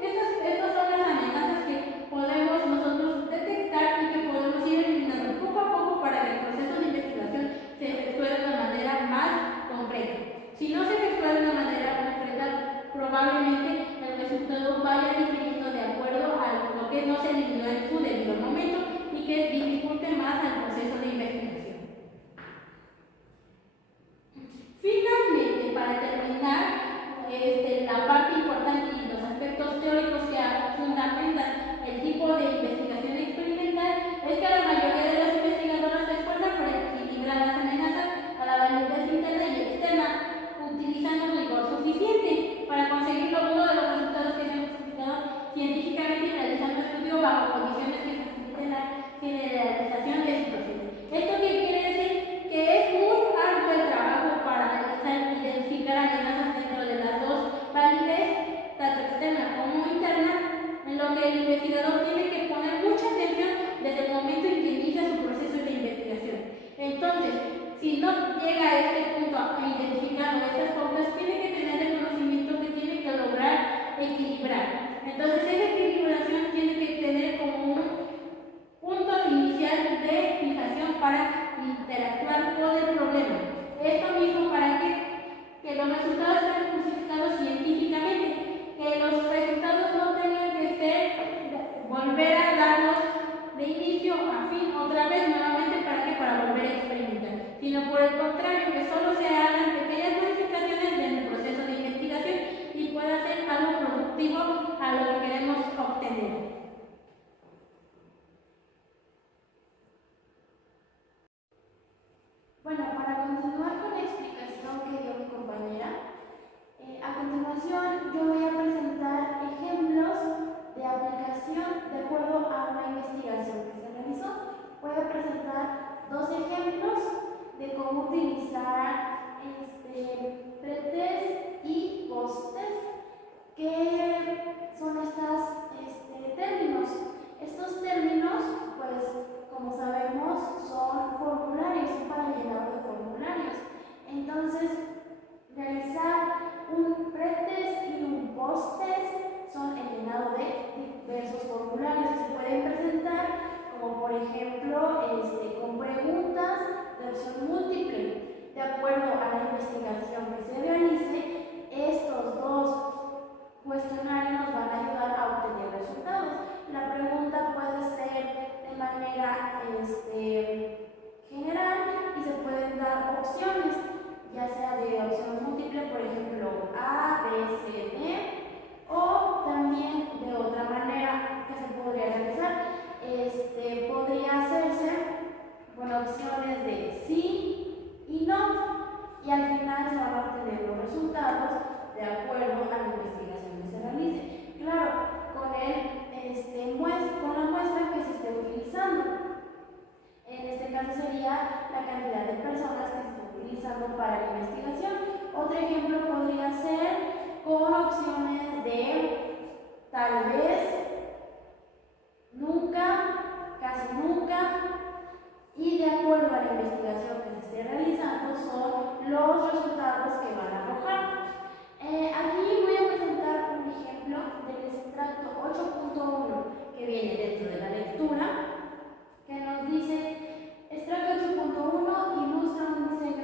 estas son las amenazas que podemos nosotros detectar y que podemos ir eliminando poco a poco para que el proceso de investigación se efectúe de una manera más concreta. Si no se efectúa de una manera concreta, probablemente el resultado vaya difiriendo de acuerdo a lo que no se eliminó en su debido momento y que dificulte más al proceso de investigación. Finalmente, para terminar, la parte importante y los aspectos teóricos que fundamentan el tipo de investigación experimental es que la mayoría de los investigadores se esfuerzan por equilibrar las amenazas a la validez interna y externa, utilizando rigor suficiente para conseguirlo. Uno de los resultados que se han justificado científicamente y realizando estudios bajo condiciones que faciliten la generalización de situaciones. ¿Esto qué quiere decir? Que es muy arduo el trabajo para analizar y identificar amenazas dentro de las dos validez, tanto externa como interna, en lo que el investigador tiene que poner mucha atención desde el momento en que inicia su proceso de investigación. Entonces, si no llega a este punto a identificar estas pautas, tiene que tener el conocimiento que tiene que lograr equilibrar. Entonces, esa equilibración tiene que tener como un punto inicial de fijación para interactuar con el problema. Esto mismo para que los resultados estén justificados científicamente, que los resultados no tengan que ser volver a darlos de inicio a fin otra vez nuevamente para volver a experimentar, sino por el contrario, que solo se hagan pequeñas modificaciones en el proceso de investigación y pueda ser algo productivo a lo que queremos obtener. Bueno, para continuar con la explicación que dio mi compañera, a continuación yo voy a presentar ejemplos de aplicación de acuerdo a una investigación que se realizó. Voy a presentar dos ejemplos de cómo utilizar pretest y posttest. ¿Qué son estos términos? Estos términos, pues, como sabemos, son formularios, son para llenado de formularios. Entonces, realizar un pretest y un posttest son el llenado de diversos formularios que se pueden presentar, como por ejemplo con preguntas de opción múltiple. De acuerdo a la investigación que se realice, estos dos cuestionarios nos van a ayudar a obtener resultados. La pregunta puede ser de manera general y se pueden dar opciones, ya sea de opción múltiple, por ejemplo A, B, C, D, o también de otra manera que se podría realizar. Podría hacerse con opciones de sí y no, y al final se van a obtener los resultados de acuerdo a la investigación que se realice. Claro, con la muestra que se esté utilizando. En este caso sería la cantidad de personas que se están utilizando para la investigación. Otro ejemplo podría ser con opciones de tal vez, nunca, casi nunca, y de acuerdo a la investigación que se esté realizando son los resultados que van a arrojar. Aquí voy a presentar un ejemplo del extracto 8.1 que viene dentro de la lectura, que nos dice: extracto 8.1 ilustra un diseño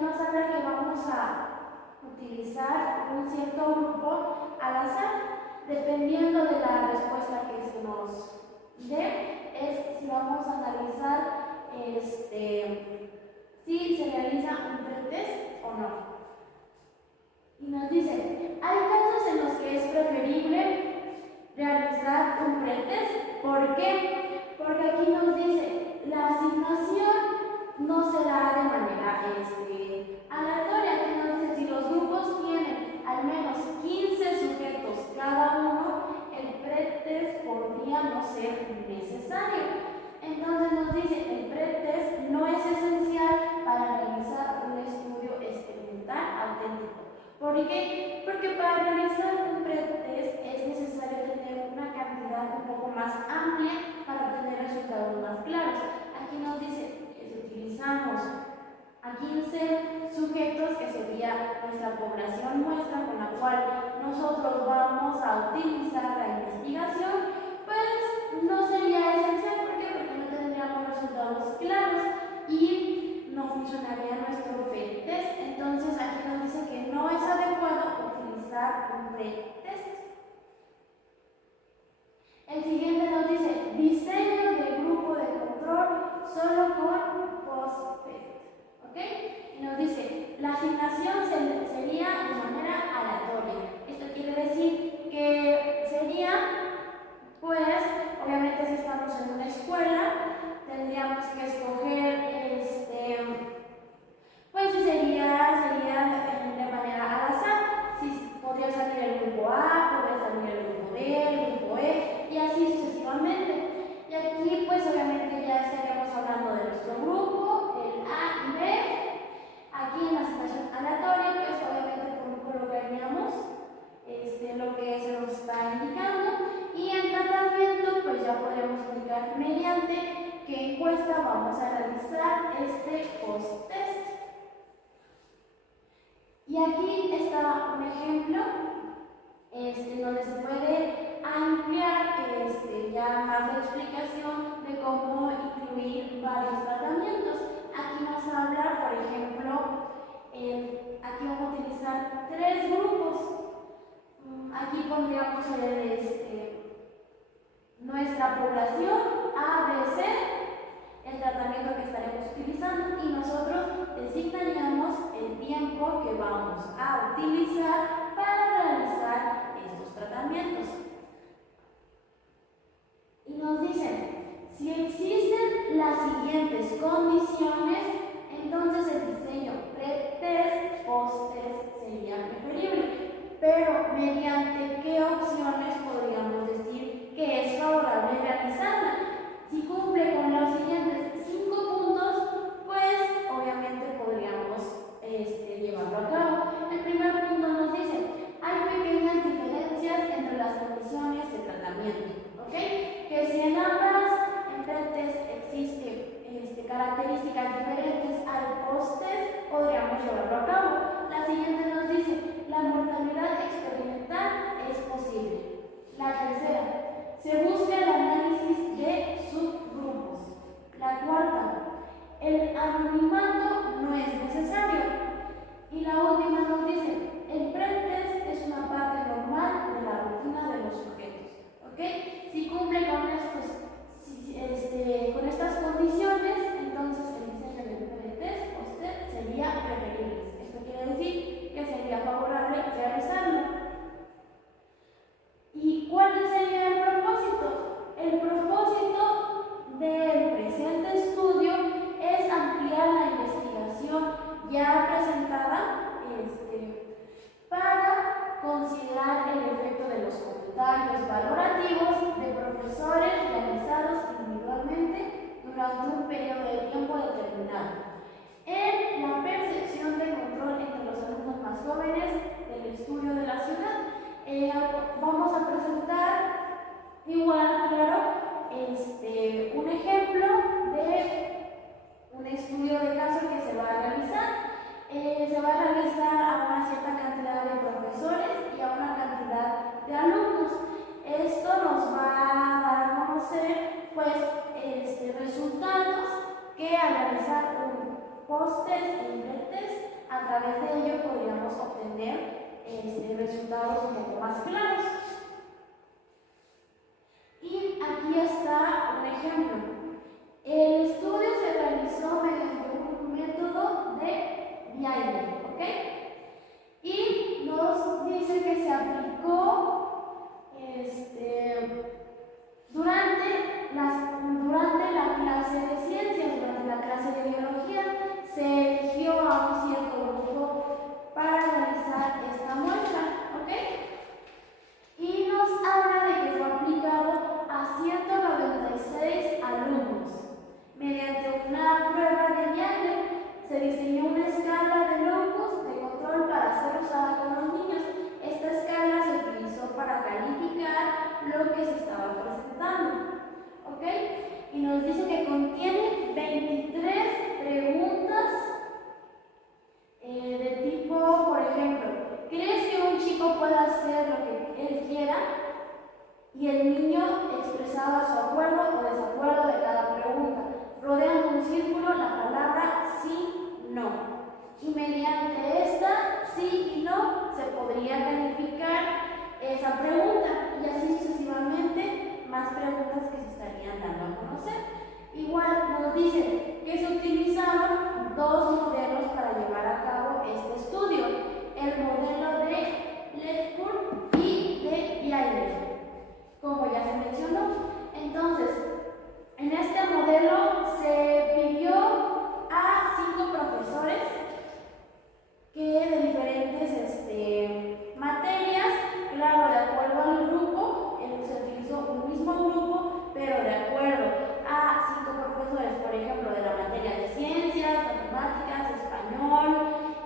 nos habla que vamos a utilizar un cierto grupo al azar, dependiendo de la respuesta que se nos dé, es si vamos a analizar si se realiza un pretest o no. Y nos dice, hay casos en los que es preferible realizar un pretest. ¿Por qué? Porque aquí nos dice, la asignación no se da de manera aleatoria, que nos dice, si los grupos tienen al menos 15 sujetos cada uno, el pretest podría no ser necesario. Entonces nos dice, el pretest no es esencial para realizar un estudio experimental auténtico. ¿Por qué? Porque para realizar un pretest es necesario tener una cantidad un poco más amplia para obtener resultados más claros. Aquí nos dice que si utilizamos a 15 sujetos, que sería nuestra población muestra con la cual nosotros vamos a utilizar la investigación, pues no sería esencial. ¿Por qué? Porque no tendríamos resultados claros y no funcionaría nuestro pretest. Entonces aquí nos dice que no es adecuado utilizar un pretest. El siguiente nos dice diseño de grupo de control solo con post-test. ¿Ok? Y nos dice la asignación sería de manera aleatoria. Esto quiere decir que sería, pues, obviamente si estamos en una escuela, tendríamos que escoger, pues sería de manera al azar. Si podría salir el grupo A, podría salir el grupo B, el grupo E, y así sucesivamente. Y aquí, pues obviamente ya estaríamos hablando de nuestro grupo, el A y B. Aquí en la situación aleatoria, pues obviamente colocaríamos lo que se nos está indicando, y en tratamiento pues ya podríamos indicar mediante qué encuesta vamos a realizar este post-test. Y aquí está un ejemplo donde se puede ampliar ya más la explicación de cómo incluir varios tratamientos. Aquí nos habla, por ejemplo, aquí vamos a utilizar 3 grupos. Aquí pondríamos nuestra población A, B, C, el tratamiento que estaremos utilizando, y nosotros designaríamos el tiempo que vamos a utilizar para realizar estos tratamientos. Y nos dicen, si existen las siguientes condiciones, entonces el diseño pre-test, post-test sería preferible. Pero mediante qué opciones podríamos decir que es favorable realizarla. Si cumple con los siguientes 5 puntos, pues obviamente podríamos llevarlo a cabo. El primer punto nos dice, hay pequeñas diferencias entre las condiciones de tratamiento, ¿ok? Que si en ambas pretest existen características diferentes al post-test, podríamos llevarlo a cabo. La siguiente nos dice, la mortalidad experimental es posible. La tercera, se busca el análisis de subgrupos. La cuarta, el anonimato no es necesario. Y la última nos dice, el pretest es una parte normal de la rutina de los sujetos. ¿Ok? Si cumple con estas condiciones, entonces el diseño del pretest post-test sería preferible. Esto quiere decir que sería favorable realizarlo. ¿Y cuál sería el propósito? El propósito del presente estudio es ampliar la investigación ya presentada para considerar el efecto de los comentarios valorativos de profesores realizados individualmente durante un periodo de tiempo determinado en la percepción de control entre los alumnos más jóvenes del estudio de la ciudad. Vamos a presentar igual, claro, un ejemplo de un estudio de caso que se va a realizar. Se va a realizar a una cierta cantidad de profesores y a una cantidad de alumnos. Esto nos va a dar a conocer, pues, resultados que al realizar un post-test y un pretest a través de ello podríamos obtener resultados un poco más claros. Y aquí está un ejemplo. El estudio se realizó mediante un método de Viaire, ¿ok? Y nos dice que se aplicó durante la clase de ciencias, durante la clase de biología, se eligió a un cierto grupo para realizar esta muestra, ¿ok? Y nos habla de que fue aplicado a 196 alumnos. Mediante una prueba de Viaire se diseñó una escala de locus de control para ser usada con los niños. Esta escala se utilizó para calificar lo que se estaba presentando, ¿ok? Y nos dice que contiene 23 preguntas de tipo, por ejemplo, ¿crees que un chico pueda hacer lo que él quiera? Y el niño expresaba su acuerdo o desacuerdo de cada pregunta, rodeando un círculo la palabra sí, no. Y mediante esta sí y no se podría calificar esa pregunta y así sucesivamente más preguntas que se estarían dando a conocer. Igual nos dicen que se utilizaron dos modelos para llevar a cabo este estudio, el modelo de Lefcourt y de Viaire, como ya se mencionó. Entonces, en este modelo se pidió a 5 profesores que de diferentes materias, claro, de acuerdo al grupo, se utilizó un mismo grupo, pero de acuerdo a 5 profesores, por ejemplo, de la materia de ciencias, matemáticas, español,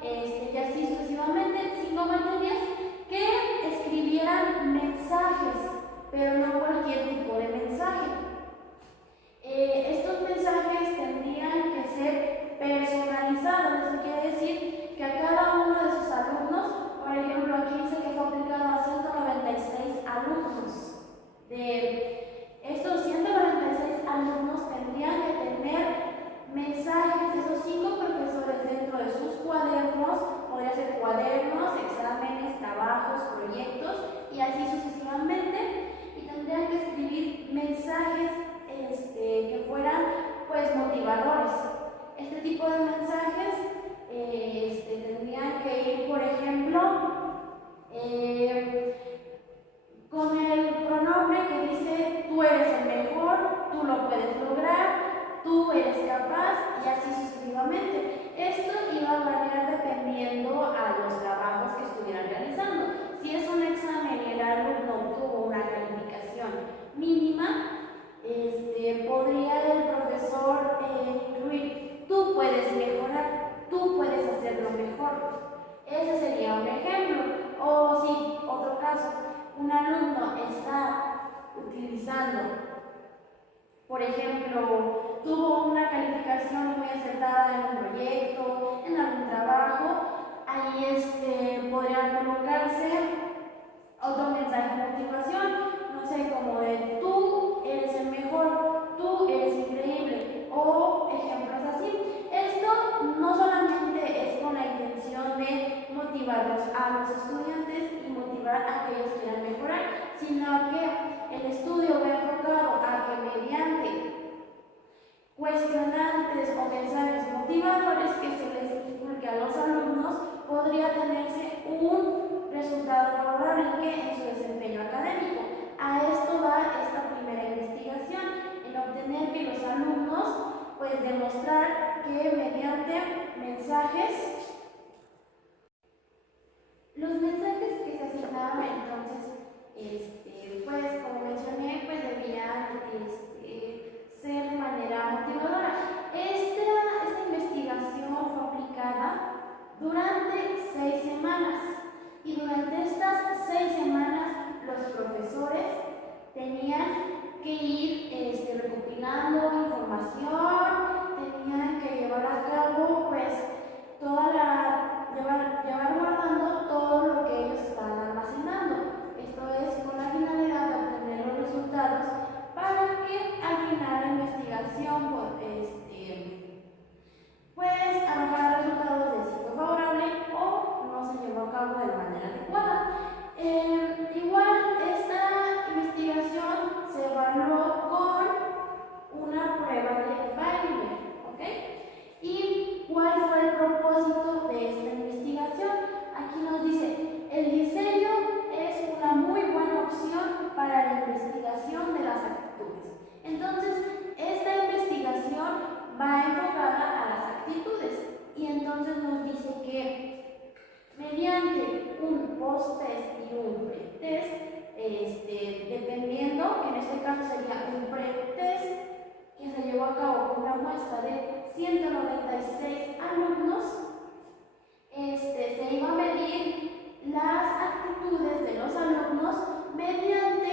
y así sucesivamente, 5 materias que escribieran mensajes, pero no cualquier tipo de mensaje. Estos mensajes tendrían que ser personalizados, eso quiere decir que a cada uno de sus alumnos, por ejemplo, aquí dice que fue aplicado a 196 alumnos. De estos 196 alumnos tendrían que tener mensajes de esos 5 profesores dentro de sus cuadernos, podría ser cuadernos, exámenes, trabajos, proyectos y así sucesivamente, y tendrían que escribir mensajes que fueran pues motivadores. Este tipo de mensajes tendrían que ir, por ejemplo, con el pronombre que dice tú eres el mejor, tú lo puedes lograr, tú eres capaz y así sucesivamente. Esto iba a variar dependiendo a los trabajos que estuvieran realizando. Si es un examen y el alumno obtuvo una calificación mínima, podría el profesor incluir tú puedes mejorar, tú puedes hacerlo mejor. Ese sería un ejemplo. O si, otro caso, un alumno está utilizando, por ejemplo, tuvo una calificación muy acertada en un proyecto, en algún trabajo, ahí podría colocarse otro mensaje de motivación, no sé, como de tú eres el mejor, tú eres increíble, o ejemplos así. Esto no solamente es con la intención de motivar a los estudiantes y motivar a que ellos quieran mejorar, sino que el estudio va enfocado a que mediante cuestionantes o mensajes motivadores que se les inculque a los alumnos podría tenerse un resultado favorable en su desempeño académico. A esto va esta primera investigación, en obtener que los alumnos pues demostrar que mediante mensajes, los mensajes que se asignaban entonces, pues como mencioné, pues debían ser de manera motivadora. Esta investigación fue aplicada durante 6 semanas y durante estas 6 semanas los profesores tenían que ir recopilando información, tenían que llevar a cabo pues llevar guardando todo lo que ellos estaban almacenando. Esto es con la finalidad de obtener los resultados para que al final la investigación pues arrojara resultados de si fue favorable cabo de la manera adecuada. Igual, esta investigación se evaluó con una prueba de baile, ¿ok? ¿Y cuál fue el propósito de esta investigación? Aquí nos dice, el diseño es una muy buena opción para la investigación de las actitudes. Entonces, esta investigación va enfocada a las actitudes y entonces nos dice que mediante un post-test y un pre-test, dependiendo, que en este caso sería un pre-test que se llevó a cabo con una muestra de 196 alumnos, se iba a medir las actitudes de los alumnos mediante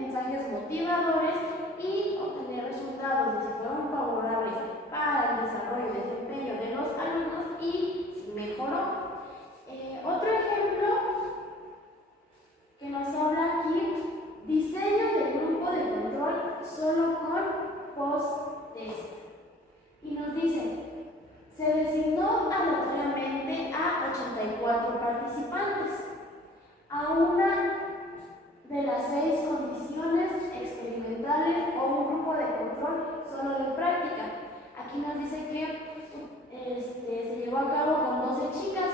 mensajes motivadores y obtener resultados de si fueron favorables para el desarrollo y desempeño de los alumnos y si mejoró. Otro ejemplo que nos habla aquí, diseño del grupo de control solo con post-test. Y nos dice, se designó aleatoriamente a 84 participantes a una de las 6 condiciones experimentales o un grupo de control solo de práctica. Aquí nos dice que se llevó a cabo con 12 chicas.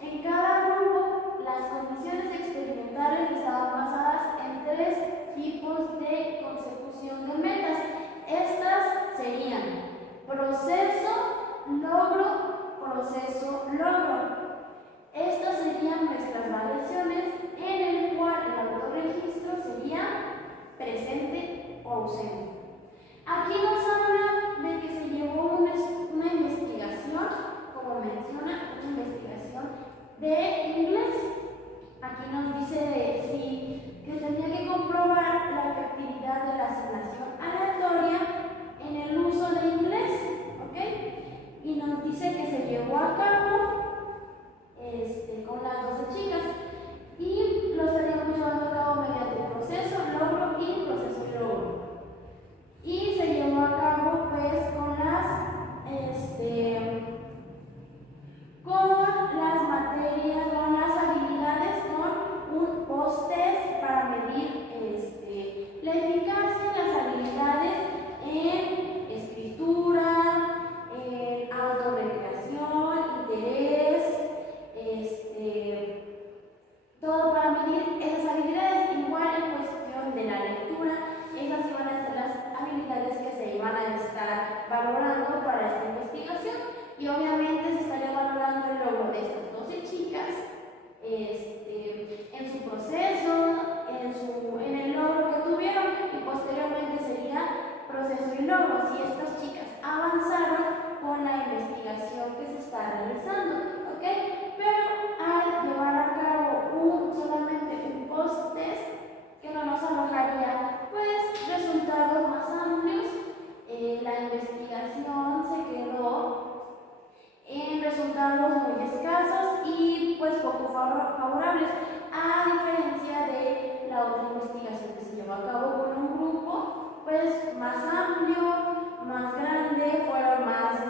En cada grupo, las condiciones experimentales estaban basadas en 3 tipos de consecución de metas. Estas serían proceso, logro, proceso, logro. Estas serían nuestras variaciones en el cual el autorregistro sería presente o ausente. Aquí nos habla de que se llevó una investigación, como menciona, una investigación de inglés. Aquí nos dice que tenía que comprobar la efectividad de la asignación aleatoria en el uso de inglés, ¿ok? Y nos dice que se llevó a cabo con las 12 chicas y lo estaríamos llevando a cabo mediante proceso, logro y proceso y logro. Y se llevó a cabo pues con las materias, con las habilidades, con un post-test para medir la eficacia de las habilidades en escritura, en autorregulación, interés, todo para medir esas habilidades. Igual en cuestión de la lectura, esas iban a ser las habilidades que se iban a estar valorando para esta investigación y obviamente se estaría valorando el logro de estas 12 chicas en su proceso, en el logro que tuvieron y posteriormente sería proceso y logro si estas chicas avanzaron con la investigación que se está realizando, ¿ok? Pero al llevar a cabo solamente un post-test que no nos arrojaría pues resultados más amplios, la investigación se quedó en resultados muy escasos y pues poco favorables, a diferencia de la otra investigación que se llevó a cabo con un grupo pues más amplio, más grande, fueron más,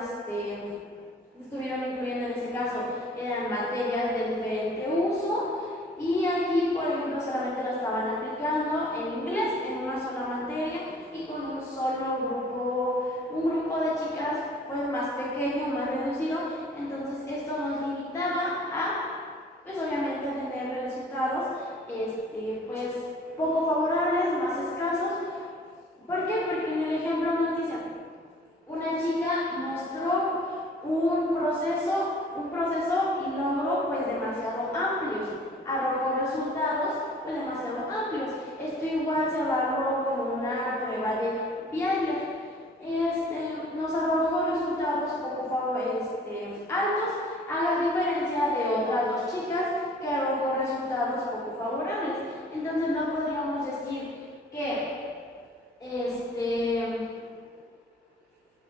estuvieron incluyendo en ese caso, eran materias de diferente uso y aquí por ejemplo solamente lo estaban aplicando en inglés en una sola materia y con un solo grupo de chicas pues más pequeño, más reducido, entonces esto nos limitaba a pues obviamente tener resultados pues poco favorables, más escasos. ¿Por qué? Porque en el ejemplo nos dice, una chica mostró un proceso y logro pues demasiado amplios, arrojó resultados pues demasiado amplios. Esto igual se evaluó con una prueba de Piaget. Nos arrojó resultados poco altos, a la diferencia de otras 2 chicas que arrojó resultados poco favorables. Entonces no podríamos decir que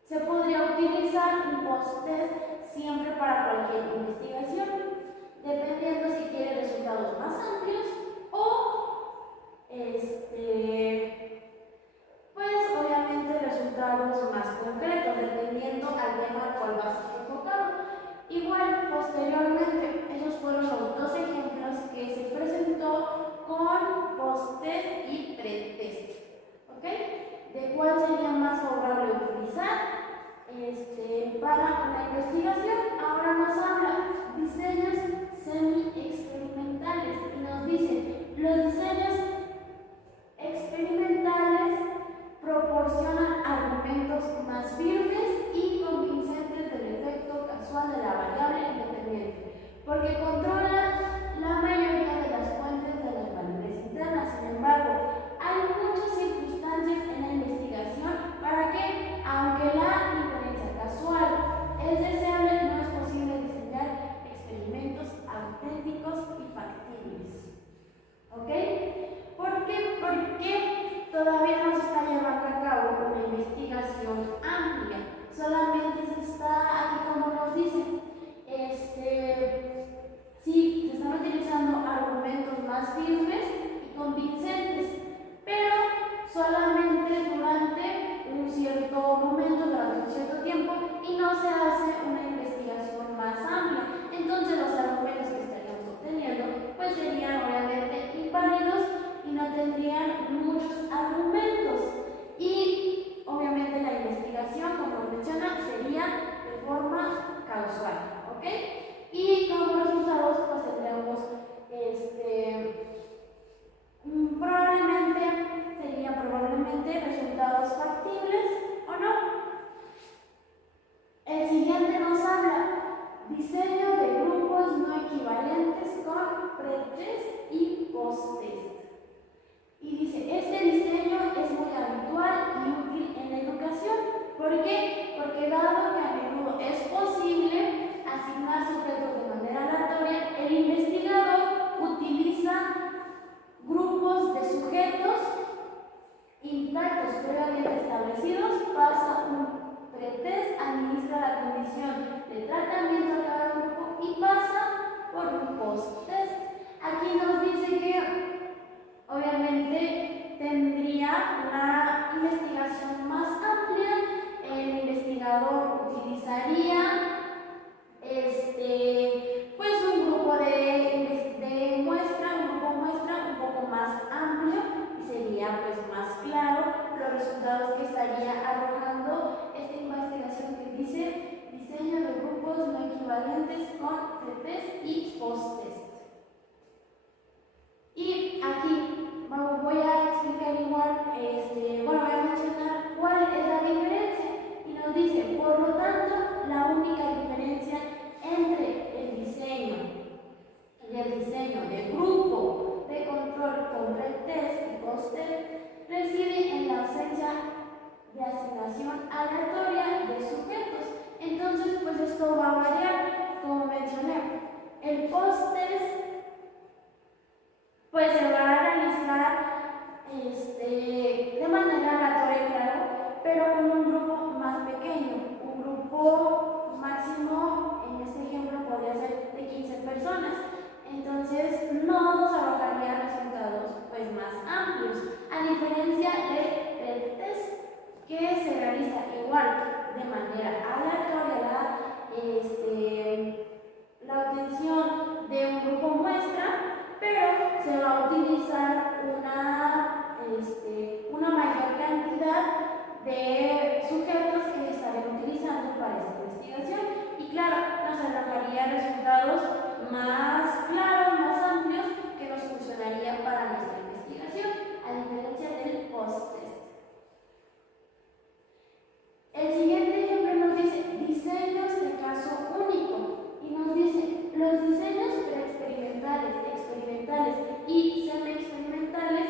se podría utilizar un post-test siempre para cualquier investigación. todavía no se está llevando a cabo una investigación amplia, solamente se está, aquí como nos dicen, sí, se están utilizando argumentos más firmes y convincentes, pero solamente durante un cierto momento, durante un cierto tiempo, y no se hace una investigación más amplia. Entonces los argumentos que estaríamos obteniendo pues serían obviamente inválidos y no tendrían muchos argumentos, y obviamente la investigación, como menciona, sería de forma causal, ¿ok? Y como resultados pues tendremos probablemente resultados factibles o no. El siguiente nos habla diseño de grupos no equivalentes con pretest y posttest. Y dice, este diseño es muy habitual y útil en la educación. ¿Por qué? Porque dado que a menudo es posible asignar sujetos de manera aleatoria, el investigador utiliza grupos de sujetos intactos previamente establecidos, pasa un pretest, administra la condición de tratamiento a cada grupo y pasa por un post-test. Aquí nos dice que obviamente tendría una investigación más amplia. El investigador utilizaría pues un grupo de muestra, un grupo muestra un poco más amplio, y sería pues más claro los resultados que estaría arrojando esta investigación que dice diseño de grupos no equivalentes con pretest y posttest. Y aquí voy a explicar igual, voy a mencionar cuál es la diferencia, y nos dice, por lo tanto, la única diferencia entre el diseño y el diseño de grupo de control con pretest y posttest reside en la ausencia de asignación aleatoria de sujetos. Entonces, pues esto va a variar, como mencioné. El posttest pues se va a realizar de manera aleatoria, claro, pero con un grupo más pequeño, un grupo máximo, en este ejemplo podría ser de 15 personas. Entonces no nos arrojaría resultados pues más amplios, a diferencia del test, que se realiza igual de manera aleatoria la obtención de un grupo muestra, pero se va a utilizar una mayor cantidad de sujetos que se estarán utilizando para esta investigación, y claro, nos arrojaría resultados más claros, más amplios, que nos funcionarían para nuestra investigación, a diferencia del post-test. El siguiente ejemplo nos dice diseños de caso único, y nos dice los diseños preexperimentales, experimentales y semi-experimentales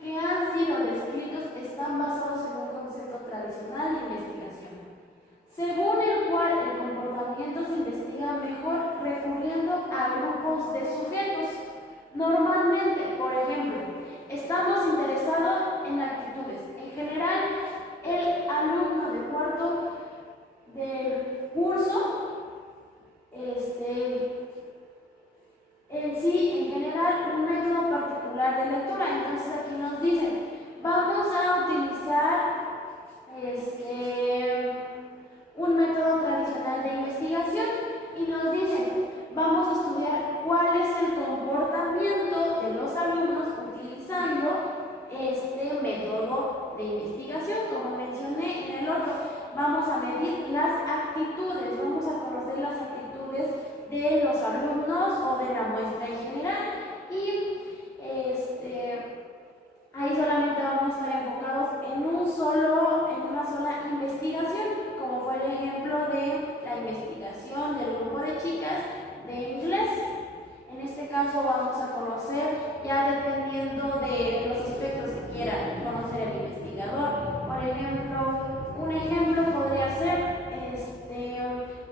que han sido descritos están basados en un concepto tradicional de investigación, según el cual el comportamiento se investiga mejor recurriendo a grupos de sujetos. Normalmente, por ejemplo, estamos interesados en actitudes. En general, el alumno de cuarto del curso, en sí, en general, un método particular de lectura. Entonces aquí nos dicen, vamos a utilizar un método tradicional de investigación, y nos dicen, vamos a estudiar cuál es el comportamiento de los alumnos utilizando este método de investigación. Como mencioné en el otro, vamos a medir las actitudes, vamos a conocer las actitudes de los alumnos o de la muestra en general, y ahí solamente vamos a estar enfocados en una sola investigación, como fue el ejemplo de la investigación del grupo de chicas de inglés. En este caso vamos a conocer, ya dependiendo de los aspectos que quiera conocer el investigador. Por ejemplo, un ejemplo podría ser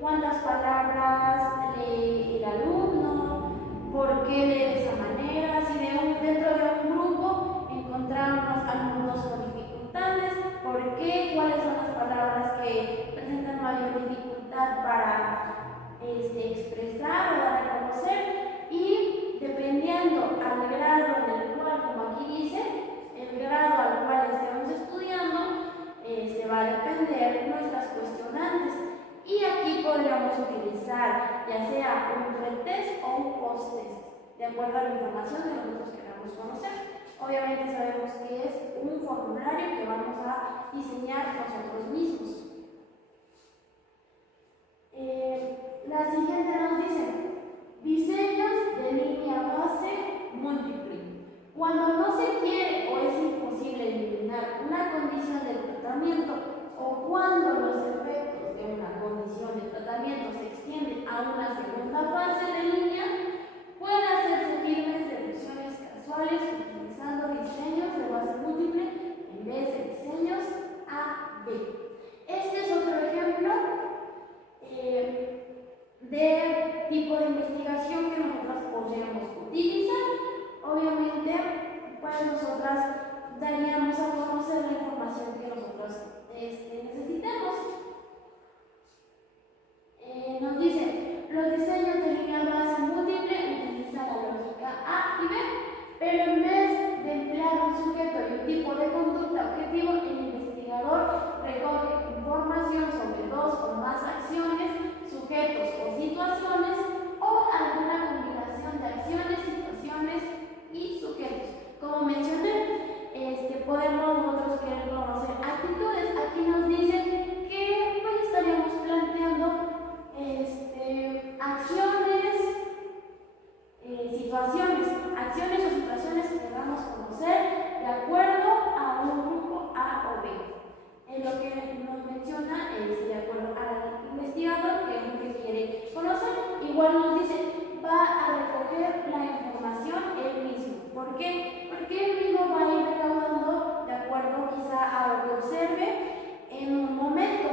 cuántas palabras lee el alumno, por qué lee de esa manera, si dentro de un grupo encontramos alumnos con de acuerdo a la información que nosotros queramos conocer. Obviamente sabemos que es un formulario que vamos a diseñar nosotros mismos. La siguiente nos dice diseños de línea base múltiple. Cuando no se quiere o es imposible eliminar una condición del tratamiento o cuando los efectos de una condición de tratamiento se extienden a una segunda fase de línea, pueden hacerse firmes deducciones casuales utilizando diseños de base múltiple en vez de diseños A, B. Este es otro ejemplo de tipo de investigación que nosotros podríamos utilizar. Obviamente, pues nosotras daríamos a conocer la información que nosotros necesitamos. Nos dice, los diseños de línea base múltiple utilizan la lógica A y B, pero en vez de emplear un sujeto y un tipo de conducta objetivo, el investigador recoge información sobre dos o más acciones, sujetos o situaciones o alguna combinación de acciones, situaciones y sujetos. Como mencioné, podemos nosotros querer conocer actitudes. Aquí nos dice que pues, estaríamos planteando acciones o situaciones que debamos conocer de acuerdo a un grupo A o B. En lo que nos menciona es de acuerdo al investigador que es lo que quiere conocer. Igual nos dice, va a recoger la información él mismo. ¿Por qué? Porque él mismo va a ir recaudando de acuerdo quizá a lo que observe en un momento.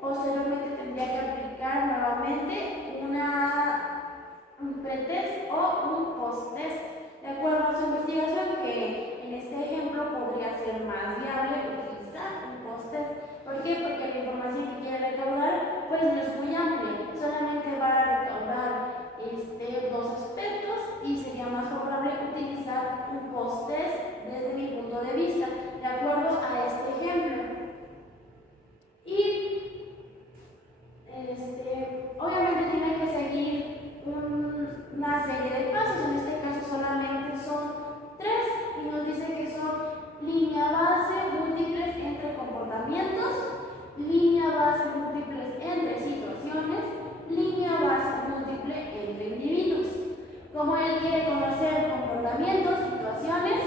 Posteriormente tendría que aplicar nuevamente un pretest o un post-test de acuerdo a su investigación, que en este ejemplo podría ser más viable utilizar un post-test. ¿Por qué? Porque la información que quiere recaudar pues no es muy amplia, solamente va a recaudar dos aspectos y sería más favorable utilizar un post-test desde mi punto de vista, de acuerdo a este ejemplo. Y obviamente tiene que seguir una serie de pasos, en este caso solamente son 3 y nos dice que son línea base múltiples entre comportamientos, línea base múltiples entre situaciones, línea base múltiple entre individuos. Como él quiere conocer comportamientos, situaciones,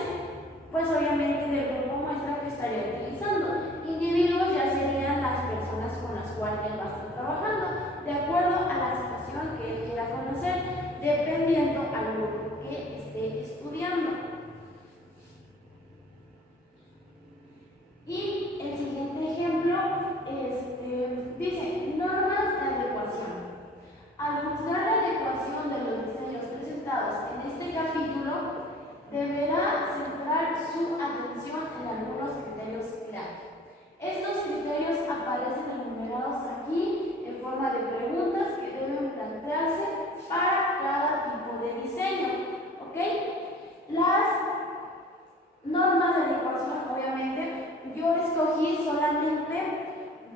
pues obviamente del grupo muestra que estaría utilizando. Individuos ya serían las personas con las cuales él va a estar trabajando, de acuerdo a la situación que él quiera conocer, dependiendo al grupo que esté estudiando. Y el siguiente ejemplo dice normas de adecuación. Al juzgar la adecuación de los diseños presentados en este capítulo, deberá centrar su atención en algunos criterios clave. Estos criterios aparecen enumerados aquí en forma de preguntas que deben plantearse para cada tipo de diseño. ¿Ok? Las normas de adecuación, obviamente, yo escogí solamente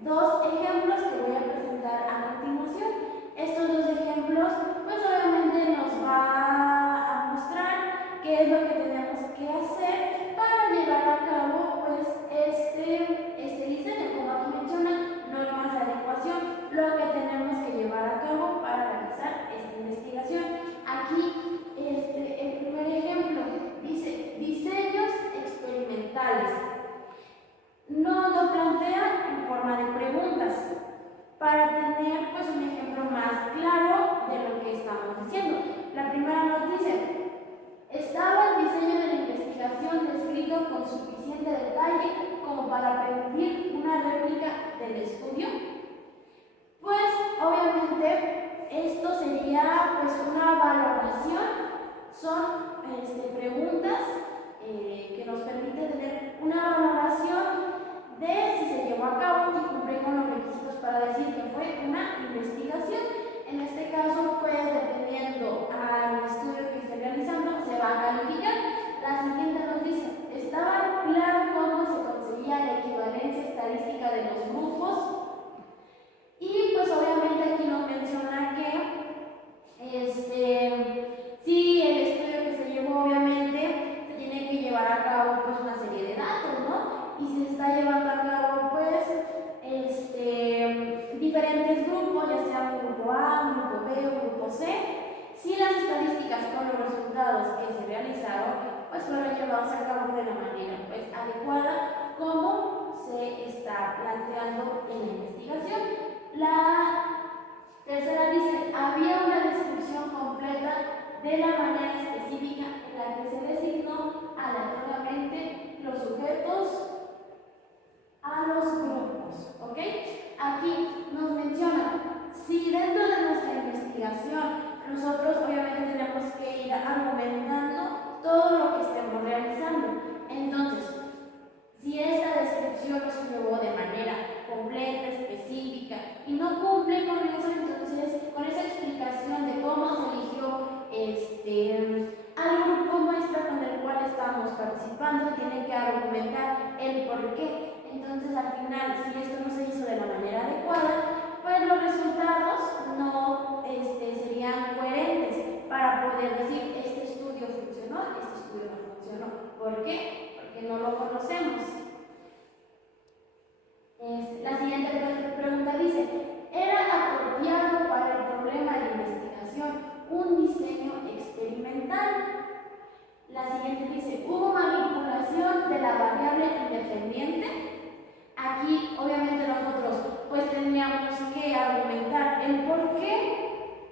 2 ejemplos que voy a presentar a continuación. Estos 2 ejemplos, pues obviamente nos va a mostrar qué es lo que tenemos que hacer para llevar a cabo pues este diseño. Como aquí menciona, normas de adecuación, lo que tenemos que llevar a cabo para realizar esta investigación. Aquí el primer ejemplo dice diseños experimentales. No lo plantea en forma de preguntas para tener pues un ejemplo más claro de lo que y se está llevando a cabo pues diferentes grupos, ya sea un grupo A, un grupo B, un grupo C, si las estadísticas con los resultados que se realizaron pues fueron llevados a cabo de la manera pues adecuada como se está planteando en la investigación. La tercera dice, había una descripción completa de la manera específica en la que se designó aleatoriamente los sujetos a los grupos, ¿ok? Aquí nos menciona, si dentro de nuestra investigación nosotros obviamente tenemos que ir argumentando todo lo que estemos realizando, entonces, si esta descripción no se llevó de manera completa, específica y no cumple con eso, entonces con esa explicación de cómo se eligió al grupo muestra con el cual estamos participando, tienen que argumentar el por qué. Entonces al final, si esto no se hizo de la manera adecuada, pues los resultados no serían coherentes para poder decir este estudio funcionó, este estudio no funcionó. ¿Por qué? Porque no lo conocemos. La siguiente pregunta dice, ¿era apropiado para el problema de investigación un diseño experimental? La siguiente dice, ¿hubo manipulación de la variable independiente? Aquí obviamente nosotros pues tendríamos que argumentar el por qué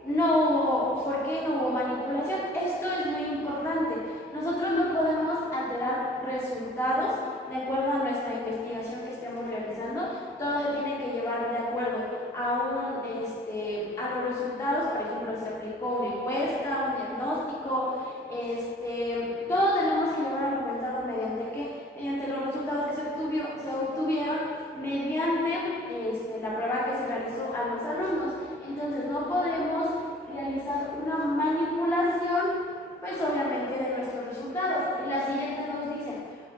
no hubo manipulación. Esto es muy importante. Nosotros no podemos alterar resultados de acuerdo a nuestra investigación que estemos realizando. Todo tiene que llevar de acuerdo a los resultados. Por ejemplo, se aplicó una encuesta, un diagnóstico, todo tenemos que llevar argumentado mediante los resultados que se obtuvieron mediante la prueba que se realizó a los alumnos. Entonces no podemos realizar una manipulación pues obviamente de nuestros resultados. Y la siguiente nos dice,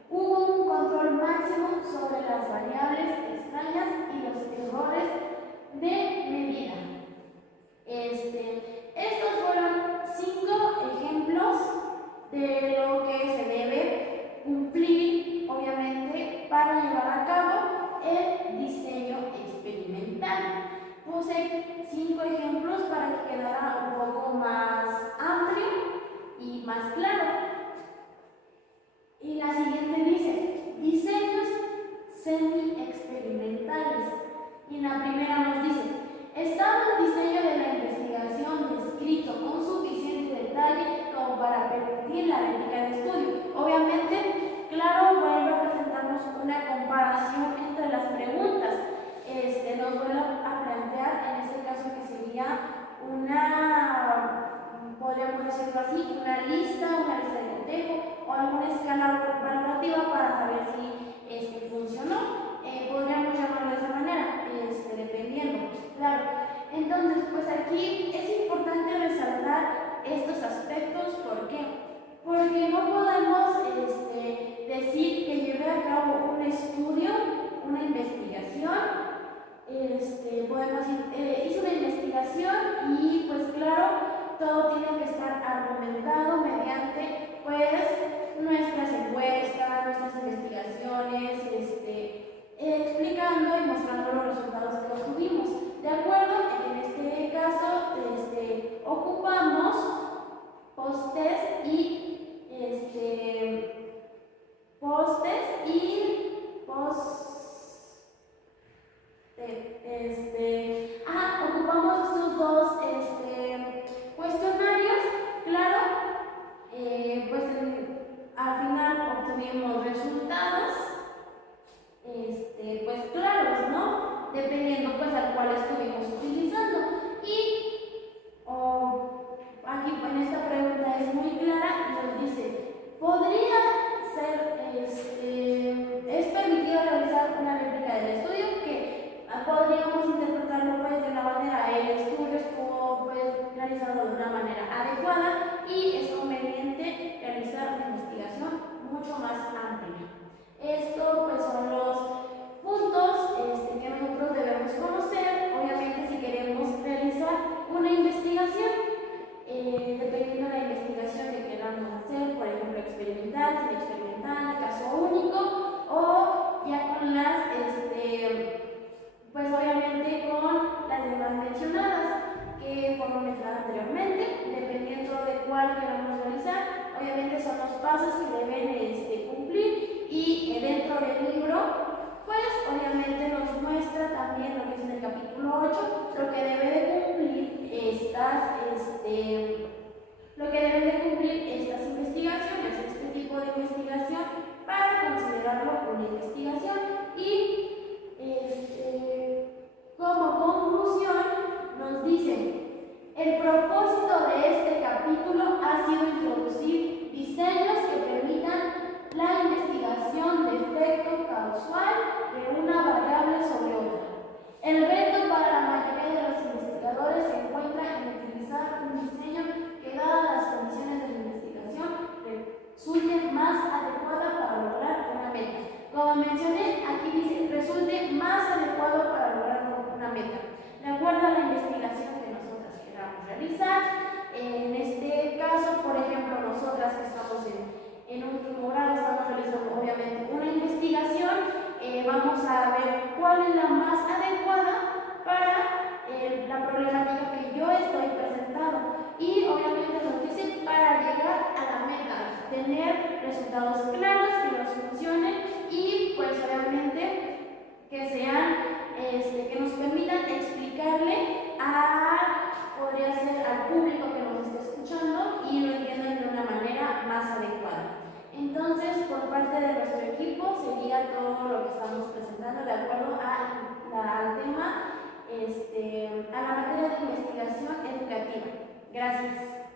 hubo un control máximo sobre las variables extrañas y los errores de medida. Estos fueron 5 ejemplos de lo que se debe cumplir, obviamente, para llevar a cabo el diseño experimental. Puse 5 ejemplos para que quedara un poco más amplio y más claro. Y la siguiente dice, diseños semi-experimentales. Y en la primera nos dice, estaba el diseño de la investigación descrito con suficiente detalle como para permitir la réplica de estudio. Obviamente, claro, vuelve a presentarnos una comparación entre las preguntas. Nos vuelve a plantear, en este caso, que sería podríamos decirlo así, una lista de cotejo o alguna escala valorativa para saber si funcionó. Podríamos llamarlo de esa manera, dependiendo, claro. Entonces, pues aquí es importante resaltar estos aspectos. ¿Por qué? Porque no podemos decir que llevé a cabo un estudio, una investigación. Podemos decir, hice una investigación y pues claro, todo tiene que estar argumentado mediante pues nuestras encuestas, nuestras investigaciones, explicando y mostrando los resultados que obtuvimos. De acuerdo en este caso, ocupamos post-test y ocupamos estos dos cuestionarios, claro, pues al final obtuvimos resultados, pues claros, ¿no? Dependiendo pues al cual estuvimos utilizando. Y aquí en esta pregunta es muy clara y nos dice, ¿podría ser, es permitido realizar una réplica del estudio? Que podríamos interpretarlo pues de la manera, el estudio estuvo pues realizado de una manera adecuada y es conveniente realizar una investigación mucho más amplia. Esto pues son los puntos que nosotros debemos conocer. Obviamente pasos que deben cumplir, y dentro del libro pues obviamente nos muestra también lo que es en el capítulo 8 lo que debe de cumplir estas investigaciones, este tipo de investigación, para considerarlo una investigación. Y como conclusión nos dicen: el propósito de este capítulo ha sido introducir diseños que permitan la investigación de efecto causal de una variable sobre otra. El reto para la mayoría de los investigadores se encuentra en utilizar un diseño que, dadas las condiciones de la investigación, resulte más adecuada para lograr una meta. Como mencioné, aquí dice: resulte más adecuado para lograr una meta, de acuerdo a la investigación que nosotras queramos realizar. En este caso, por ejemplo, nosotras que estamos en último grado, estamos realizando obviamente una investigación. Vamos a ver cuál es la más adecuada para la problemática que yo estoy presentando, y obviamente nos dice para llegar a la meta, tener resultados claros que nos funcionen, y pues obviamente que sean que nos permitan explicarle podría ser al público que nos esté escuchando, y lo entiendan de una manera más adecuada. Entonces, por parte de nuestro equipo sería todo lo que estamos presentando de acuerdo al tema, a la materia de investigación educativa. Gracias.